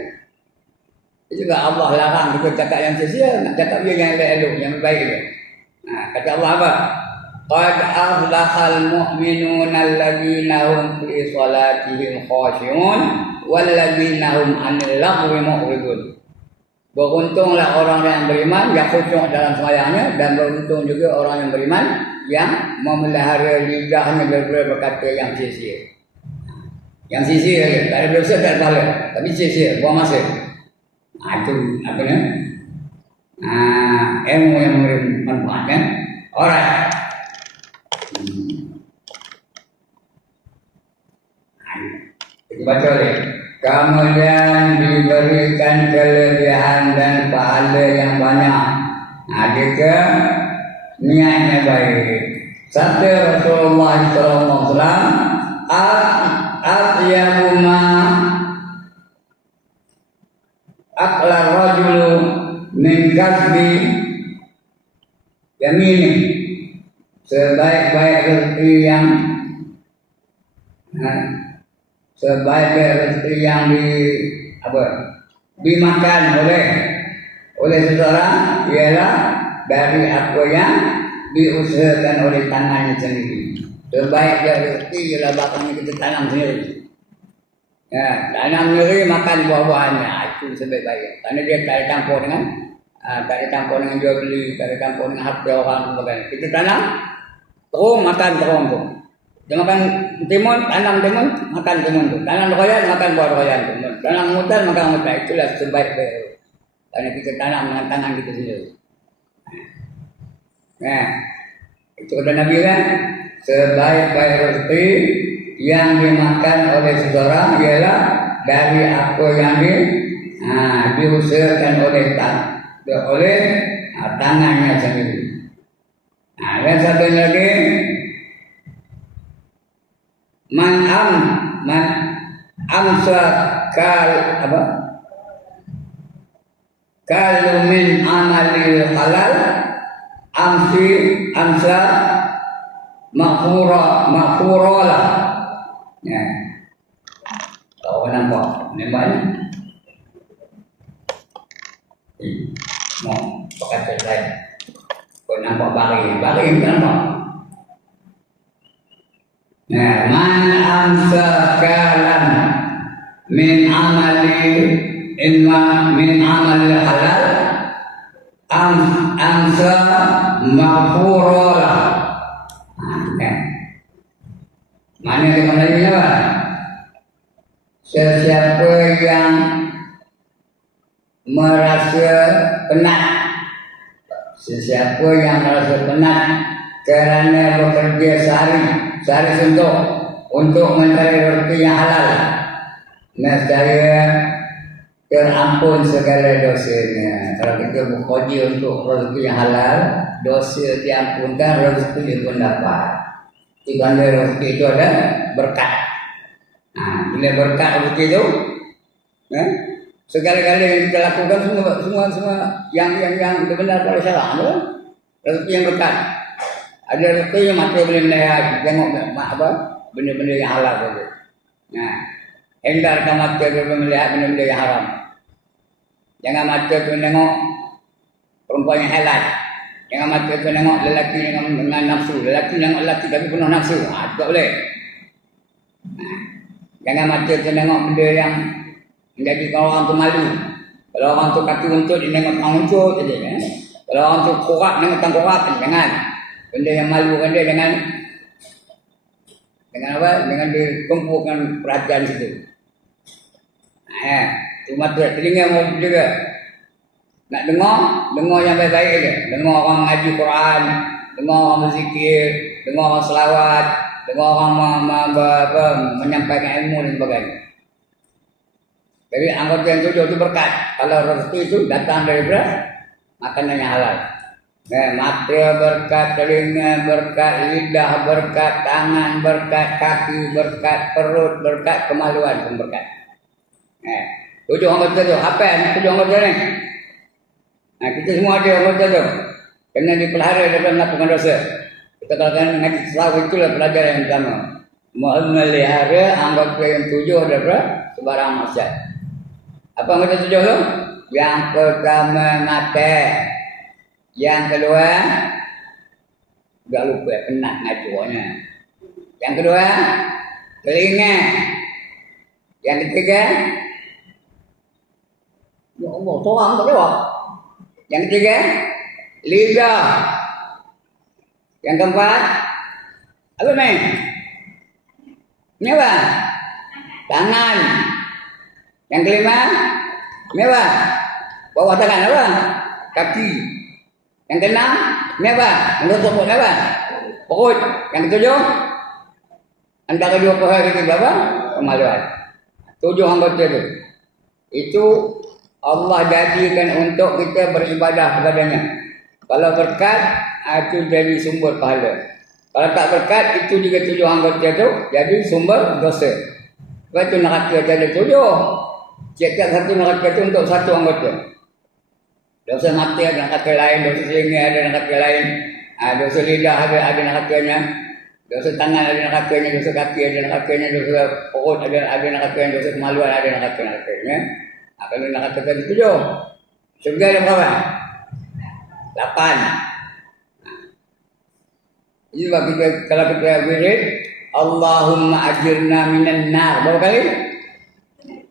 Itu juga Allah larang kita cakap yang sia-sia. Nak cakap dia yang elok, yang baik dia. Kata Allah apa? Qad aflahal mu'minuna alladzina hum fi salatihim khashi'un walladzina hum 'anil lagwi mu'ridun. Beruntunglah orang yang beriman yang khusyuk dalam sembahyangnya, dan beruntung juga orang yang beriman yang memelihara lidahnya daripada berkata yang sia-sia. Yang sia-sia tak ada dosa, tak ada pahala, tapi sia-sia, buang masa. Itu apa ni? Ilmu yang memberi manfaat kan? Alright. Kita baca lagi. Kemudian diberikan kelebihan dan pahala yang banyak. Jika niatnya baik. Sabda Rasulullah SAW, "Atyabu ma aqla rajulu min kasbi yamini." Sebaik-baik rezeki yang dimakan oleh seseorang ialah dari apa yang diusahakan oleh tangannya sendiri. Sebaik rezeki ialah bakal kita tanam sendiri. Tanam sendiri, makan buah-buahannya. Itu sebaik-baik. Karena dia tak ada campur dengan jual beli, tak ada campur dengan harta orang sebagainya. Kita tanam, terung makan terung tu. Dia makan timun, tanam timun, makan timun tu. Tanam royan, makan buah royan tu. Tanam hutan, makan hutan. Itulah sebaik-baik. Karena kita tanam dengan tangan kita sendiri. Itu kata Nabi kan, sebaik-baik rezeki yang dimakan oleh seseorang ialah dari apa yang diusahakan oleh tangannya sendiri. Dan satu lagi man amsa kalau min amalil halal amsa maghfura. Ya. Tahu nampak? Nampak? Mau pakai lain. Kau nampak bari nampak? Nah, man amsakalan min amali halal amsa maghfura. Mana kembali apa? Sesiapa yang merasa penat, kerana bekerja sehari suntuk untuk mencari rezeki yang halal, nescaya terampun segala dosanya. Kalau kita bekerja untuk rezeki yang halal, dosa diampunkan, rezeki pun dapat. Tanda rezeki itu ada berkat. Bila berkat rezeki itu, segala-gala yang kita lakukan semua yang benar kalau salah, rezeki yang berkat. Ada rezeki yang mata boleh melihat, tengok benda-benda yang halal saja. Hindarkan mata boleh melihat benda-benda yang haram. Jangan mata tu tengok perempuan yang halal. Jangan mata tu tengok lelaki dengan nafsu. Lelaki tengok lelaki tapi penuh nafsu. Tak boleh. Jangan mata tu tengok benda yang menjadikan orang tu malu. Kalau orang tu kaki untut, dia tengok tengok untut saja. Kalau orang tu korak, tengok tengok korak. Jangan. Benda yang malu kan dia dengan apa? Dengan dikumpulkan perhatian situ. Tu mata telinga mau juga. Nak dengar yang baik-baik aja. Dengar orang ngaji Quran, dengar orang berzikir, dengar orang selawat, dengar orang menyampaikan ilmu dan sebagainya. Jadi anggota yang tujuh itu berkat. Kalau rezeki itu datang dari makanan yang halal. Mata berkat, telinga berkat, lidah berkat, tangan berkat, kaki berkat, perut berkat, kemaluan pun berkat. Tujuh anggota tu, apa yang tujuh anggota ni? Kita semua ada anggota tu. Kena dipelihara daripada melakukan dosa. Kita kalau ngaji tasawuf itulah pelajaran yang pertama. Memelihara anggota yang tujuh daripada sebarang maksiat. Apa anggota tujuh tu? Yang pertama mata. Yang kedua, tak lupa penat ngajuannya. Yang kedua, telinga. Yang ketiga, ya Allah, seorang tak jawab. Yang ketiga, lidah. Yang keempat, apa ni? Ini apa? Tangan. Yang kelima, ini apa? Bawah tangan apa? Kaki. Yang keenam, ini apa? Menutup mulut apa? Perut. Yang ketujuh, antara dua paha kita apa? Kemaluan. Tujuh anggota itu. Itu Allah jadikan untuk kita beribadah kepadanya. Kalau berkat, itu jadi sumber pahala. Kalau tak berkat, itu juga tujuh anggota itu jadi sumber dosa. Sebab itu neraka ada tujuh. Tiap-tiap satu neraka itu untuk satu anggota. Dosa mata ada neraka lain, dosa telinga ada neraka lain, dosa lidah ada nerakanya, dosa tangan ada nerakanya, dosa kaki ada nerakanya, dosa perut ada nerakanya, dosa kemaluan ada nerakanya. Kalau neraka tadi tujuh, surga ada berapa? 8. Jadi kalau kita wirid, Allahumma ajirna minan nar. Berapa kali?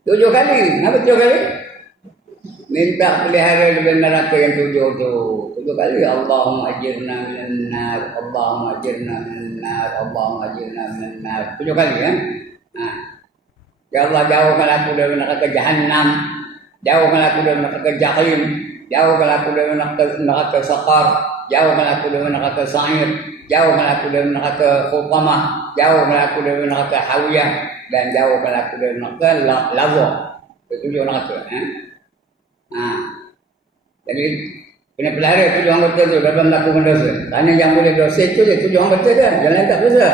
7 kali. Kenapa 7 kali? Minta pelihara dari neraka yang 7 tu. 7 kali. Allahumma ajirna minan nar. Allahumma ajirna minan nar. Allahumma ajirna minan nar. 7 kali ya. Ya Allah, jauhkan aku dari neraka Jahannam. Jauhkan aku dari neraka Jahim. Jauhkan aku dari neraka Saqar. jauhkanlah aku dari neraka sa'ir, jauhkanlah aku dari neraka Hutamah, jauhkanlah aku dari neraka Hawiyah, dan jauhkanlah aku dari neraka Lazza. Tujuh neraka. Jadi kena pelihara tujuh anggota tu dalam melakukan dosa. Kerana yang boleh dosa itu je tujuh anggota dia, yang lain tak dosa.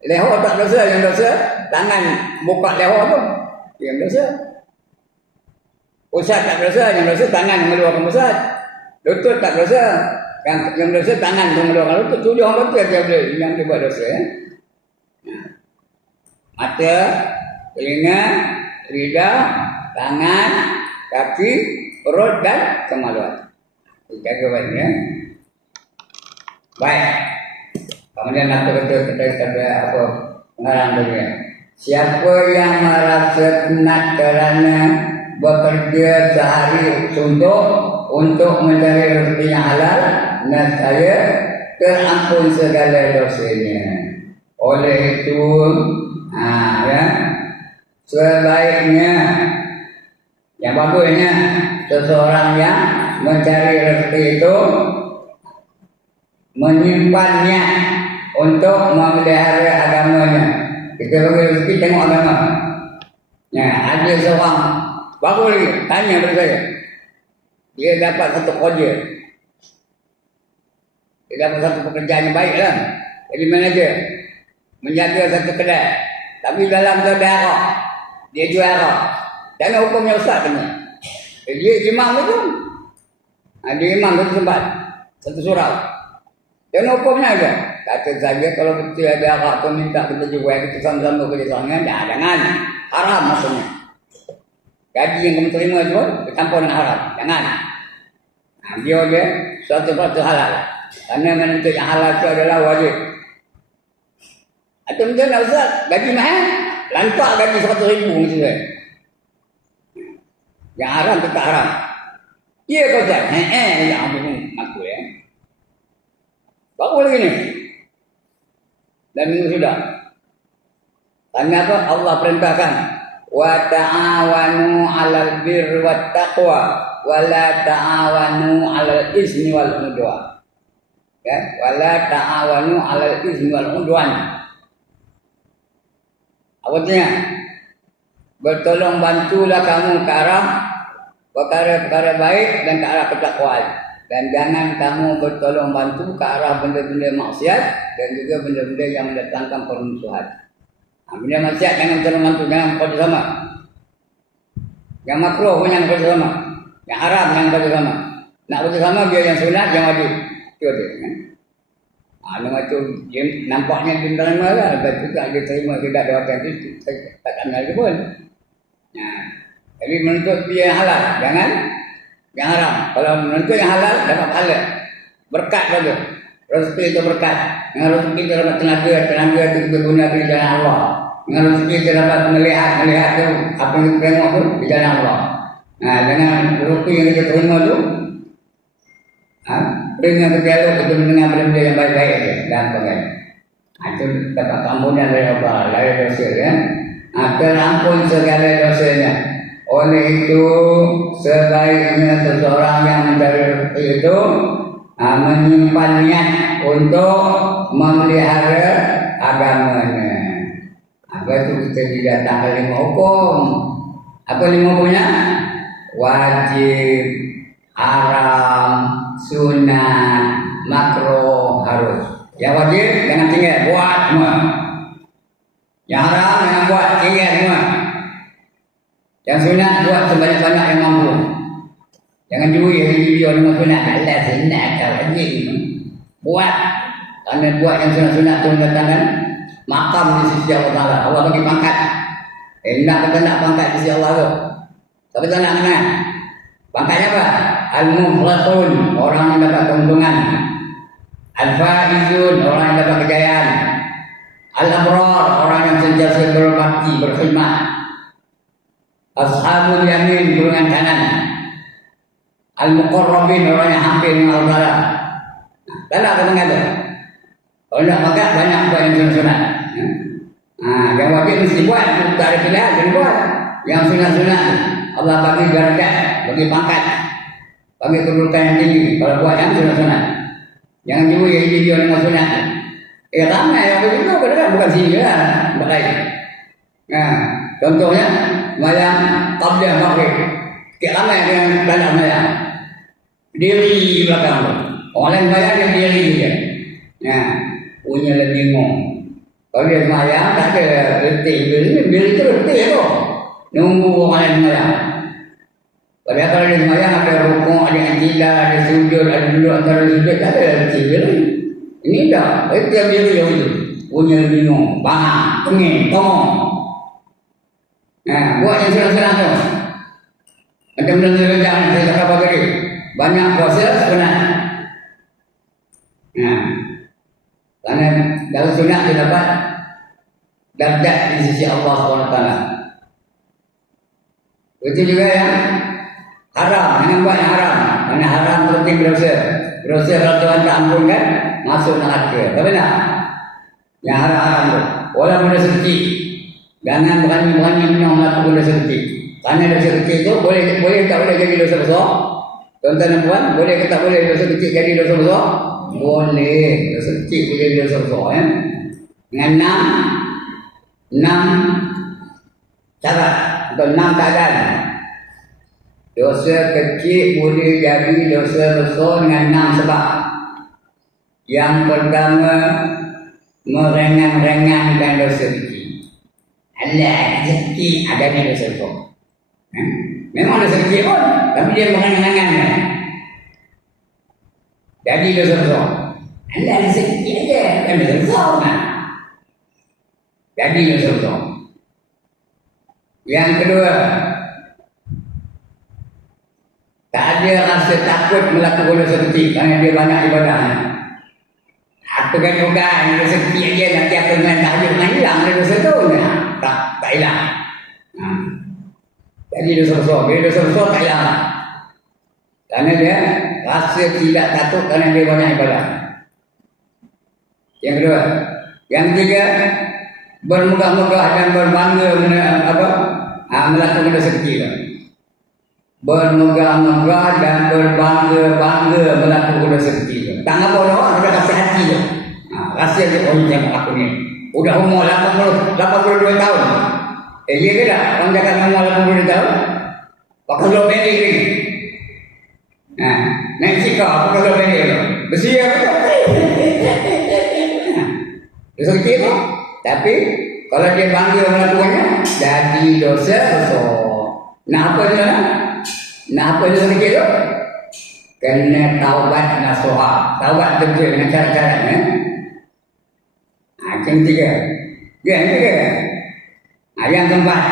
Leher tak dosa, yang dosa tangan buka leher tu, yang dosa. Pusat tak dosa, yang dosa tangan mengeluarkan pusat. Lutut tak dosa, yang dosa tangan mengeluarkan lutut. Tujuh anggota yang dia buat dosa. Mata, telinga, lidah, tangan, kaki, perut dan kemaluan. Jaga baiknya. Baik. Kemudian aku kata apa pengarang dunia. Siapa yang merasa penat kerana bekerja sehari suntuk untuk mencari rezeki yang halal, nescaya terampun segala dosanya. Oleh itu, sebaiknya yang bagusnya seseorang yang mencari rezeki itu menyimpannya untuk memelihara agamanya. Kita bagi rezeki tengok agama. Ada seorang baru lagi tanya kepada saya. Dia dapat satu kerja. Dia dapat satu pekerjaan yang baik lah. Jadi manager. Menjaga satu kedai. Tapi dalam kedai arak, dia jual arak. Jangan hukumnya ustaz tanya. Dia imam tu. Dia imam tu sempat. Satu surau. Jangan hukumnya ada. Kata saja kalau betul ada arak tu minta kita jual, kita sama-sama kerjasama. Jangan. Haram maksudnya. Gaji yang kamu terima tu bercampur dengan haram. Jangan. Dia suatu halal. Karena menuntut yang halal itu adalah wajib. Atau macam mana ustaz? Gaji mahal? Lantak gaji 100,000 macam tu. Yang haram tetap haram. Ya kau ustaz? Yang haram aku ya. Bagus lagi ni. Dan minggu sudah. Tanya apa? Allah perintahkan. Wa ta'awanu 'alal birri wat taqwa wa la ta'awanu 'alal ismi wal 'udwan. Ya, wa la ta'awanu 'alal ismi wal 'udwan. Apa artinya? Bertolong bantulah kamu ke arah perkara-perkara baik dan ke arah ketakwaan. Dan jangan kamu bertolong bantu ke arah benda-benda maksiat dan juga benda-benda yang mendatangkan permusuhan. Benda maksiat jangan bertolong bantu, jangan kerjasama. Yang makruh pun jangan kerjasama. Yang haram jangan kerjasama. Nak kerjasama biar yang sunat, yang wajib. Itu dia. Nama tu nampaknya dia terima lah. Lepas tu tak dia terima, dia tak doakan tu. Tak kenal dia pun. Jadi menuntut dia yang halal. Jangan yang haram. Kalau menuntut yang halal, dapat pahala. Berkat saja. Rezeki itu berkat. Dengan rezeki itu dapat tenaga itu kita gunakan di jalan Allah. Dengan rezeki itu dapat melihat tu apa yang kita tengok tu di jalan Allah. Dengan rezeki yang kita terima tu, dengan berdialog itu mendengar benda-benda yang baik-baik saja dan sebagainya. Itu dapat ampunan dari Allah, dari dosa ya. Terampun segala dosanya. Oleh itu sebaiknya seseorang yang mencari rezeki itu menyimpan niat untuk memelihara agamanya. Apa itu kita didatangkan 5 hukum? Apa 5 hukumnya? Wajib, haram, sunat, makruh, harus. Yang wajib jangan tinggal, buat semua. Yang haram jangan buat, tinggal semua. Yang sunat buat sebanyak-banyak yang mampu. Jangan juri video dengan sunat. Allah sunat kau wajib. Buat. Kerana buat yang sunat-sunat tu mendatangkan makam di sisi Allah Ta'ala. Allah bagi pangkat. Nak kata nak pangkat di sisi Allah tu. Tapi tak nak kenal. Pangkatnya apa? Al-Muflatun, orang yang dapat keuntungan. Al-Faizun, orang yang dapat kejayaan. Al-Abrar, orang yang sentiasa berbakti, berkhidmat. Ashabul Yamin, golongan kanan. Al-Muqarrabin, orang yang hampir dengan Allah Ta'ala. Tak nak kata kata. Kalau nak pangkat, banyak buat yang sunat-sunat. Yang wajib mesti buat, tak ada pilihan, jangan buat. Yang sunat-sunat Allah bagi berkat, bagi pangkat. Bagi kedudukan yang tinggi. Kalau buat yang sunat-sunat. Jangan juga yang video yang sunat. Ramai yang begitu, benar bukan sini lah, berlain. Nah, contohnya sembahyang qabliyah maghrib. Sikit ramai yang banyak sembahyang. Diri di belakang tu. Orang lain sembahyang dia diri dia. Nah, punya lebih bingung. Kalau dia sembahyang tak ada letih diri tu letih tu. Nunggu orang lain sembahyang. Padahal kalau dia sembahyang ada rukuk, ada i'tidal, ada sujud, ada duduk antara sujud, tak ada letih diri. Ini dah, dia diri yang itu. Punya bingung, bang, pengin, tolong. Nah, buat yang senang-senang tu. Macam benda-benda yang saya cakap tadi. Banyak puasa sebenarnya. Nah, kerana dalam sunat dia dapat darjat di sisi Allah SWT. Itu juga yang haram, jangan buat yang haram. Kerana haram penting berdosa. Berdosa kalau Tuhan tak ampunkan, masuk neraka. Tak benar? Yang haram-haram tu. Walaupun ada sedikit. Jangan berani-berani melakukan dosa kecil. Kerana dosa kecil itu boleh tak boleh jadi dosa besar. Tuan-tuan dan puan, boleh ke tak boleh dosa kecil jadi dosa besar? Boleh. Dosa kecil boleh jadi dosa besar. Ya? Dengan enam syarat atau 6 keadaan. Dosa kecil boleh jadi dosa besar dengan 6 sebab. Yang pertama, merengang-rengangkan dosa kecil. Allah rezeki adanya dosa besar. Memang dosa kecil pun, tapi dia mengenang-engangan. Jadi dosa besar. Allah rezeki aja, bukan dosa besar. Jadi dosa besar. Yang kedua, tak ada rasa takut melakukan dosa kecil kerana dia banyak ibadahnya. Apa kan bukan dosa kecil aja, nanti apa dengan tahajud dengan hilang dosa tu. Tak hilang. Jadi dosa besar. Bila dosa besar tak hilang. Kerana dia rasa tidak takut kerana dia banyak ibadah. Yang kedua. Yang ketiga, bermegah-megah dan berbangga melakukan dosa kecil. Bermegah-megah dan berbangga-bangga melakukan dosa kecil. Tak apa orang, ada rasa hati tu. Rasa dia, oh tengok aku ni. Udah umur 82 tahun. Ya ke tak? Orang cakap umur 82 tahun. Pakai low pendek ni. Naik sikap pakai low pendek tu. Bersiap tu. Dosa kecil tu. Tapi kalau dia bangga melakukannya, jadi dosa besar. Nak apa dia? Nak apa dosa kecil tu? Kena taubat nasuha. Taubat betul dengan cara-caranya. Yang ketiga. Yang ketiga. Yang keempat.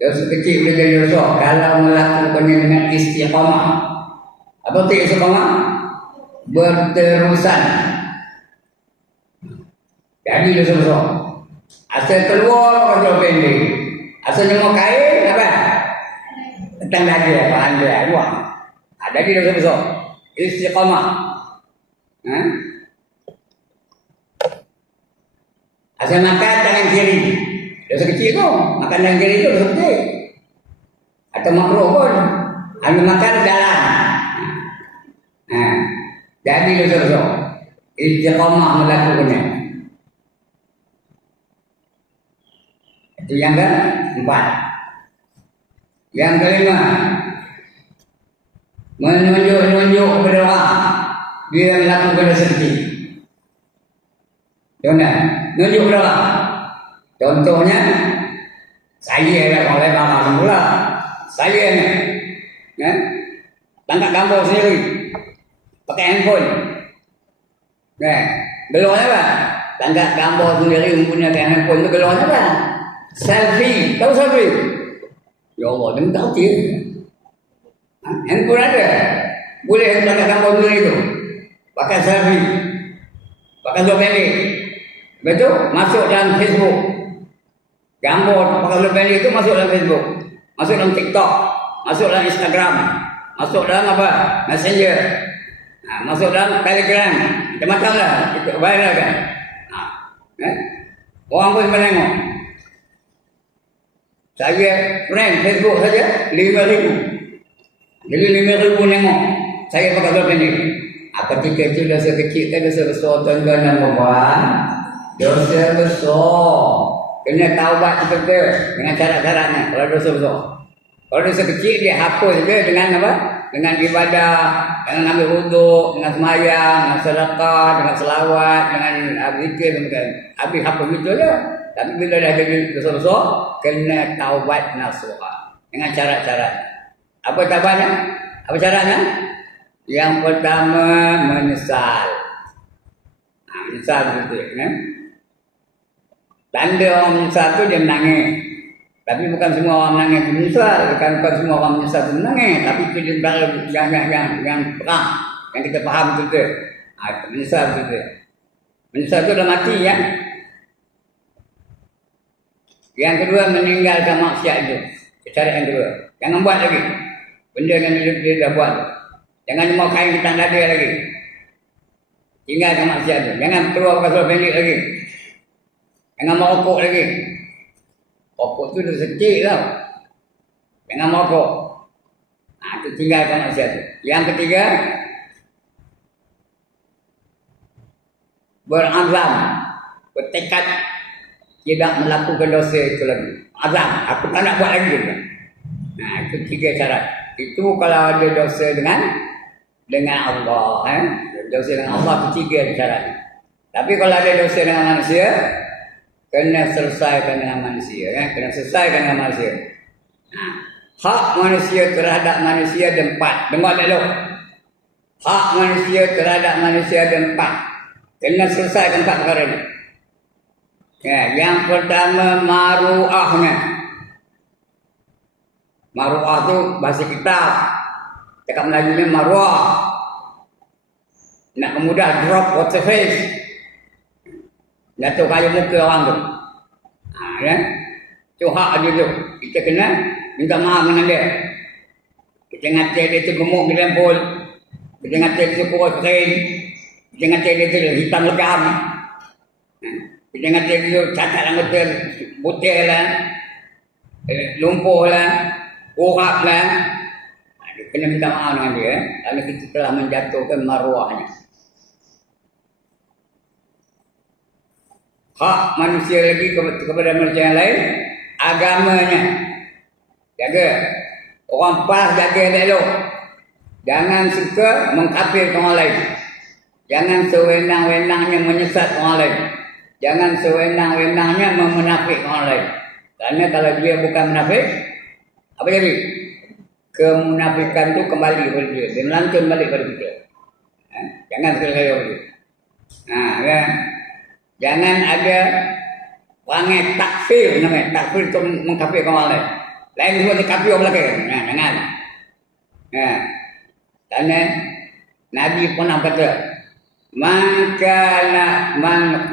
Dosa kecil boleh jadi dosa kalau melakukannya dengan istiqamah. Apa itu istiqamah? Berterusan. Jadi dosa besar. Asal keluar kalau pendek. Asal nyemuk kain apa? Tentang lagi apa anda buat. Jadi dosa besar. Istiqamah. Asal makan tangan kiri. Dosa kecil tu. Makan tangan kiri tu dosa kecil. Atau makruh pun. Hanya makan jalan. Jadi dosa besar. Istiqamah melakukannya. Itu yang keempat. Yang kelima. Menunjuk-nunjuk kepada orang. Dia melakukan dosa kecil. Contohnya, nunjuk kepada orang. Contohnya, saya ada oleh mama semula. Saya ni, tangkap gambar sendiri, pakai handphone. Gelarnya apa? Tangkap gambar sendiri menggunakan handphone tu gelarnya apa? Selfie. Tahu selfie? Ya Allah, dia tak tahu. Handphone ada. Boleh tangkap gambar sendiri tu. Pakai selfie. Pakai zoom pendek. Betul? Masuk dalam Facebook. Gambar pakai zoom pendek itu masuk dalam Facebook. Masuk dalam TikTok. Masuk dalam Instagram. Masuk dalam apa? Messenger. Masuk dalam Telegram. Macam-macam lah. Itu viral kan? Orang pun menengok. Saya friend Facebook saja 5,000. Jadi 5,000 nengok. Saya pakai berapa ni? Apa ketika itu dosa kecil kan dosa besar tuan-tuan dan puan. Dosa besar. Kena taubat betul dengan syarat-syaratnya. Kalau dosa besar. Kalau dosa kecil dia hapus dia dengan apa? Dengan ibadah, dengan ambil wuduk, dengan semayang, dengan sedekah, dengan selawat, dengan zikir, dengan habis hapus itu je. Tapi bila dah jadi dosa besar, kena taubat nasuha dengan syarat-syarat. Apa taubatnya? Apa syaratnya? Yang pertama menyesal. Menyesal betul, kan? Tanda orang menyesal tu dia menangis. Tapi bukan semua orang menangis tu menyesal, bukan semua orang menyesal tu menangis. Tapi itu yang perang, yang kita faham betul. Menyesal betul. Menyesal tu dah mati ya. Yang kedua meninggalkan maksiat itu. Cara yang kedua, jangan buat lagi benda yang dia dah buat. Jangan cuma kain di tanda dia lagi. Tinggalkan maksiat itu. Jangan keluar pasal pendek lagi. Jangan merokok lagi. Rokok tu dah kecil tau. Jangan merokok. Itu tinggalkan maksiat itu. Yang ketiga, berazam, bertekad tidak melakukan dosa itu lagi. Azam, aku tak nak buat lagi. Itu 3 syarat. Itu kalau ada dosa dengan Allah, dosa dengan Allah itu 3 syarat. Tapi kalau ada dosa dengan manusia, kena selesaikan dengan manusia, kena selesaikan dengan manusia. Hak manusia terhadap manusia ada 4. Dengar dulu. Hak manusia terhadap manusia ada 4. Kena selesaikan 4 perkara ini. Yang pertama maruahnya. Maruah tu bahasa kita. Cakap Melayu ni maruah. Nak kemudah drop water face. Jatuh kayu muka orang tu. Kan? Itu hak dia tu. Kita kena minta maaf dengan dia. Kita ngata dia tu gemuk di lempul. Kita ngata dia tu kurus kering. Kita ngata dia tu hitam legam. Kita ngata dia tu cacat anggota butir lah. Lumpuh lah. Urap lah. Kena minta maaf dengan dia. Kerana kita telah menjatuhkan maruahnya. Hak manusia lagi kepada manusia yang lain, agamanya. Jaga. Orang pas jaga elok. Jangan suka mengkafirkan orang lain. Jangan sewenang-wenangnya menyesat orang lain. Jangan sewenang-wenangnya memunafik orang lain. Kerana kalau dia bukan munafik, apa jadi? Kemunafikan tu kembali kepada dia. Dia melantun balik kepada kita. Jangan sekali-kali begitu. Kan? Jangan ada perangai takfir namanya. Takfir itu mengkafirkan orang lain. Lain semua dikafir orang belakang. Jangan. Kerana Nabi pernah kata, man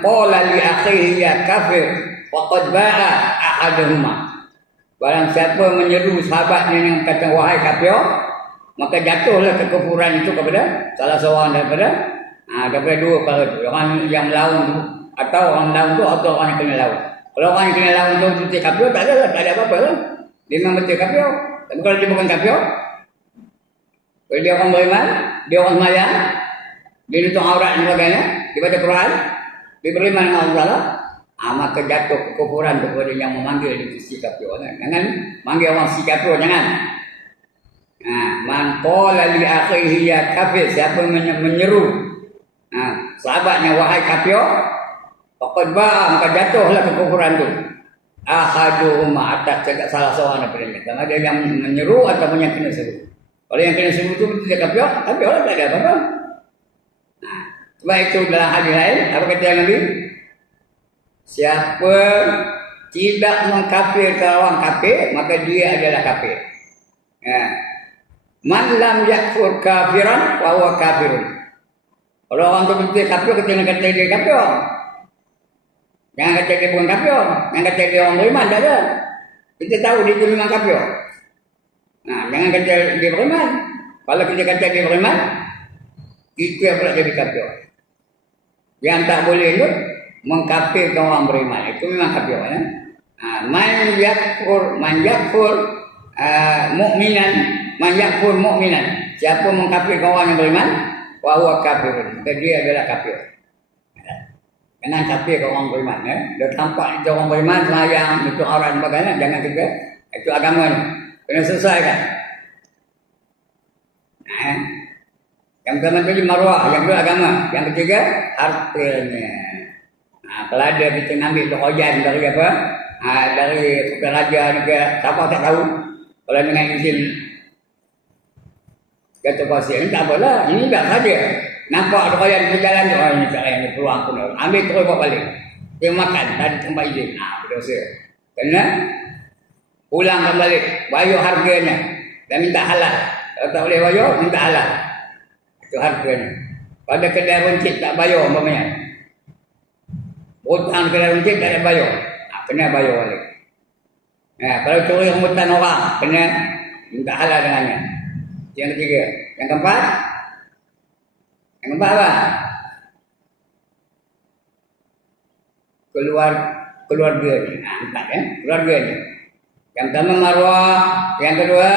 qala li akhihi ya kafir faqad ba'a ahaduhuma. Barang siapa menyeru sahabatnya yang kata wahai kafir, maka jatuhlah kekufuran itu kepada salah seorang daripada 2 perkara itu. Orang yang melawan tu, atau orang melawan tu, atau orang yang kena lawan. Kalau orang yang kena lawan tu betul kafir, tak ada apa-apa lah. Dia memang betul kafir. Tapi kalau dia bukan kafir, kalau dia orang beriman, dia orang semayang, dia nutup aurat dan sebagainya, dia baca Quran, dia beriman dengan Allah lah, maka jatuh kekufuran kepada yang memanggil di si kafir. Jangan manggil orang si kafir, jangan. Man qala li akhihi ya kafir, siapa menyeru sahabatnya wahai kafir, faqad ba'a, maka jatuhlah kekufuran itu. Ahaduhuma, atas salah seorang daripada mereka. Sama ada yang menyeru ataupun yang kena seru. Kalau yang kena seru itu betul kafir, kafir lah, tak ada apa-apa. Sebab itu dalam hadis lain, apa kata Nabi? Siapa tidak mengkafirkan orang kafir, maka dia adalah kafir. Man lam yakfur kafiran wa huwa kafirun. Kalau orang tu betul kafir, kita nak kata dia kafir. Jangan kata dia bukan kafir. Jangan kata dia orang beriman, tak ada. Kita tahu dia tu memang kafir. Jangan kata dia beriman. Kalau kita kata dia beriman, kita pula jadi kafir. Yang tak boleh itu mengkafirkan orang beriman. Itu memang kafir. Man yakfur mu'minan Man yakfur mu'minan. Siapa mengkafirkan orang yang beriman, wa huwa kafirun. Dia adalah kafir. Jangan kafir ke orang beriman. Dia tampak itu orang beriman, semayang, itu orang sebagainya. Jangan kita, itu agama ni. Kena selesaikan. Yang pertama tadi marwah, yang kedua agama. Yang ketiga, hartanya. Kalau ada kita ambil dokojan dari apa? Dari raja ni ke, siapa tak tahu. Kalau dengan izin kata pasir, tak apalah. Ini tak saja. Nampak dokojan di jalan tu, ini tak lain, peluang pun. Ambil terus bawa balik. Dia makan, tadi tempat izin. Berdosa. Kena pulang kembali, bayar harganya. Dan minta halal. Kalau tak boleh bayar, minta halal. Itu harganya. Pada kedai runcit tak bayar umpamanya. Hutang kedai runcit tak ada bayar. Kena bayar balik. Kalau curi rambutan orang, kena minta halal dengannya. Yang ketiga. Yang keempat? Yang keempat apa? Keluarga ni. Empat keluarga ni. Yang pertama marwah, yang kedua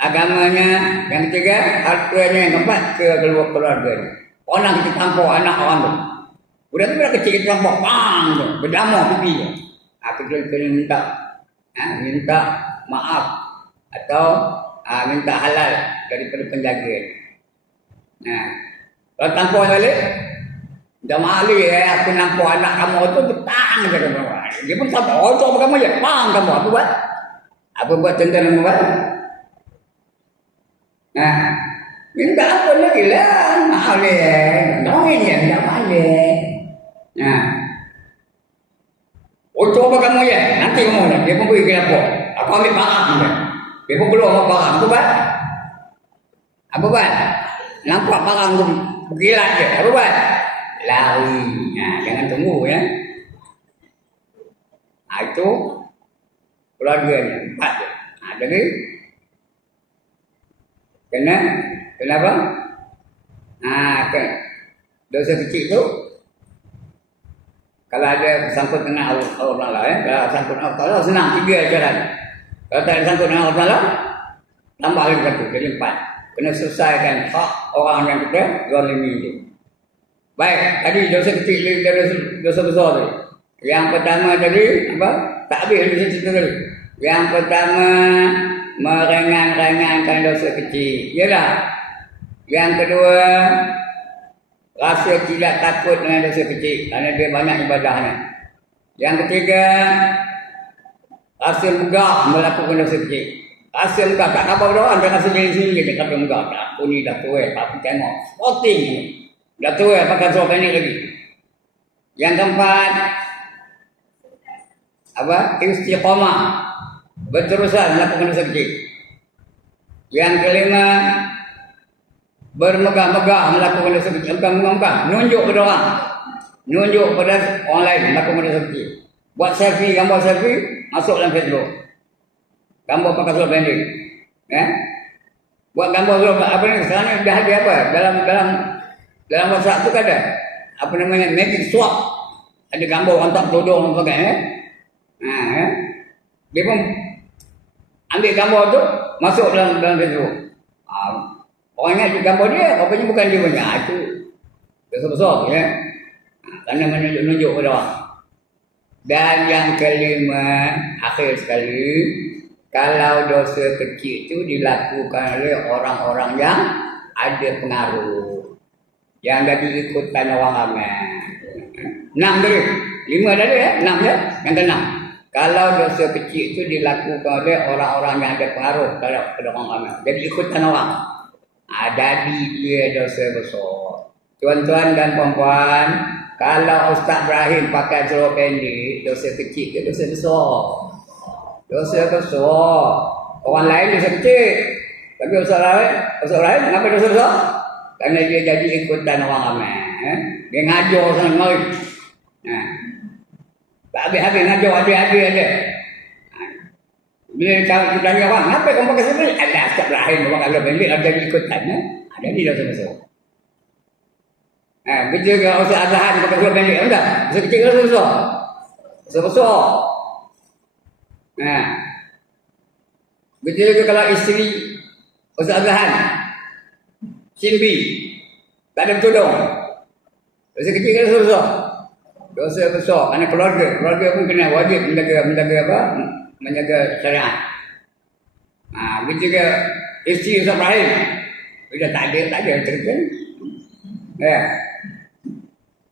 agamanya, yang ketiga hartanya, yang keempat keluarga ni. Orang kita tampuk anak orang tu. Budak tu dah kecil kita tampuk, bang tu, berdamah pipi tu. Kita minta maaf atau minta halal daripada penjaga. Kalau tampuk balik, dah mali aku nampak anak kamu tu betang je kamu. Dia pun tampuk, tu apa kamu je? Bang kamu apa buat? Apa buat tentang kamu buat? Minta apa lagi lah? Maaf leh. Dongeng je, minta maaf leh. Tu apa kamu je? Nanti kamu dah. Dia pun pergi ke dapur. Aku ambil barang je. Dia pun keluar sama barang. Apa buat? Apa buat? Nampak barang tu berkilat je. Apa buat? Lari. Jangan tunggu ya. Itu keluarganya. Empat je. Jadi kenapa? Dosa kecil tu kalau ada sangkut dengan Allah Taala, kalau sangkut dengan Allah Taala senang, 3 jalan. Kalau tak ada sangkut dengan Allah Taala, tambah lagi 1, jadi 4. Kena selesaikan hak orang yang kita zalimi itu. Baik, tadi dosa kecil dan dosa besar tu. Yang pertama tadi apa? Tak habis dosa kecil tadi. Yang pertama meringan-ringankan dosa kecil. Yalah. Yang kedua, rasa tidak takut dengan dosa kecil kerana dia banyak ibadahnya. Yang ketiga, rasa megah melakukan dosa kecil. Rasa megah, tak apa orang dia rasa sendiri dia kata megah. Aku ni dah tua, tapi tengok sporting ni. Dah tua pakai seluar pendek lagi. Yang keempat, apa? Istiqamah. Berterusan melakukan dosa kecil. Yang kelima, bermegah-megah melakukan dosa kecil. Bukan nunjuk pada orang. Nunjuk pada orang lain melakukan dosa kecil. Buat selfie, gambar selfie, masuk dalam Facebook. Gambar pakai seluar pendek. Buat gambar seluar apa ni? Sekarang ni dah ada apa? Dalam WhatsApp tu kan ada apa namanya? Magic swap. Ada gambar orang tak todong dan sebagainya. Dia pun ambil gambar tu masuk dalam Facebook. Orang ingat gambar dia, rupanya bukan dia punya. Itu besar-besar ya. Kerana menunjuk pada orang. Dan yang kelima, akhir sekali, kalau dosa kecil itu dilakukan oleh orang-orang yang ada pengaruh, yang jadi ikutan orang ramai. 6 tadi, 5 tadi ya, 6 ya, yang ke-6. Kalau dosa kecil itu dilakukan oleh orang-orang yang ada pengaruh pada orang ramai, jadi ikutan orang. Jadi dia dosa besar. Tuan-tuan dan puan-puan, kalau Ustaz Ibrahim pakai seluar pendek, dosa kecil ke dosa besar? Dosa besar. Orang lain dosa kecil. Tapi Ustaz Ibrahim kenapa dosa besar? Kerana dia jadi ikutan orang ramai. Dia ngajar sana kemari. Tak habis-habis ngajar adik-adik aja. Bila kita tanya orang, kenapa kamu pakai seluar pendek? Alah, Ustaz Ibrahim pakai seluar pendek, ada jadi ikutan. Jadi dosa besar. Kerja ke Ustaz Azhar pakai seluar pendek, tak? Dosa kecil ke dosa besar? Dosa besar. Kerja ke kalau isteri Ustaz Azhan. Simbi. Tak ada tudung. Dosa kecil ke dosa besar? Dosa besar. Kerana keluarga pun kena wajib menjaga apa? Menjaga syariat. Begitu juga isteri Ustaz Ibrahim. Bila tak ada cerita. Ya.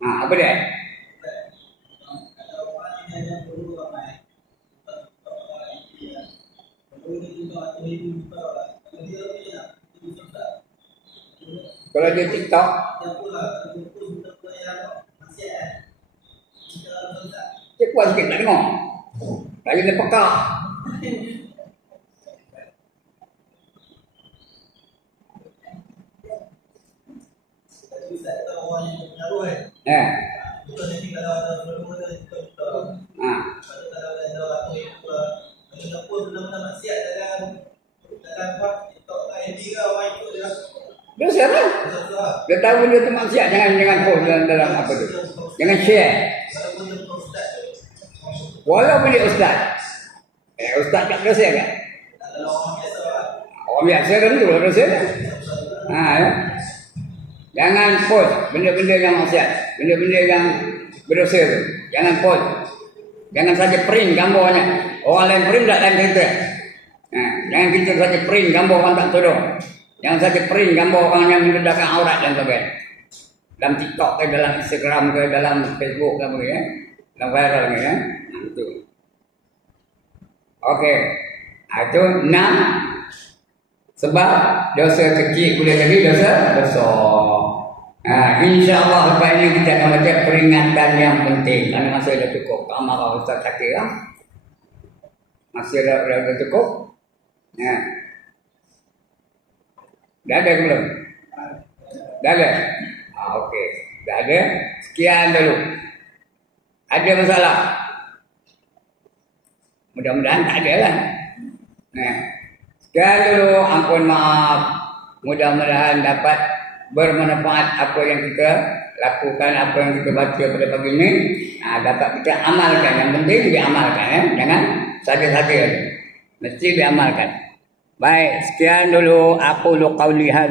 Apa dia? Kalau dia TikTok, dia kuat sikit tak tengok. Lagi dia pekak. Dia siapa? Dia tahu dia tu maksiat, jangan post dalam apa tu. Jangan share. Walaupun dia ustaz. Ustaz tak dosa kan? Orang biasa kan tu dosa. Ya. Jangan post benda-benda yang maksiat, benda-benda yang berdosa tu. Jangan post. Jangan saja print gambarnya. Orang lain print tak lain cerita. Jangan kita saja print gambar orang tak tudung. Jangan saja print gambar orang yang mendedahkan aurat dan sebagainya. Dalam TikTok ke, dalam Instagram ke, dalam Facebook ke apa ya. Dalam viral ni ya. Itu. Okey. Itu 6 sebab dosa kecil boleh jadi dosa besar. InsyaAllah lepas ini kita akan baca peringatan yang penting. Kerana masa dah cukup. Amarah Ustaz Syakir lah. Masih dah cukup. Dah ada ke belum? Dah ada? Okey. Dah ada. Sekian dulu. Ada masalah? Mudah-mudahan tak ada lah. Sekian dulu. Ampun maaf. Mudah-mudahan dapat bermanfaat apa yang kita lakukan, apa yang kita baca pada pagi ini. Dapat kita amalkan. Yang penting diamalkan. Jangan saja-saja. Mesti diamalkan. Baik, sekian dulu aku qauli hadza.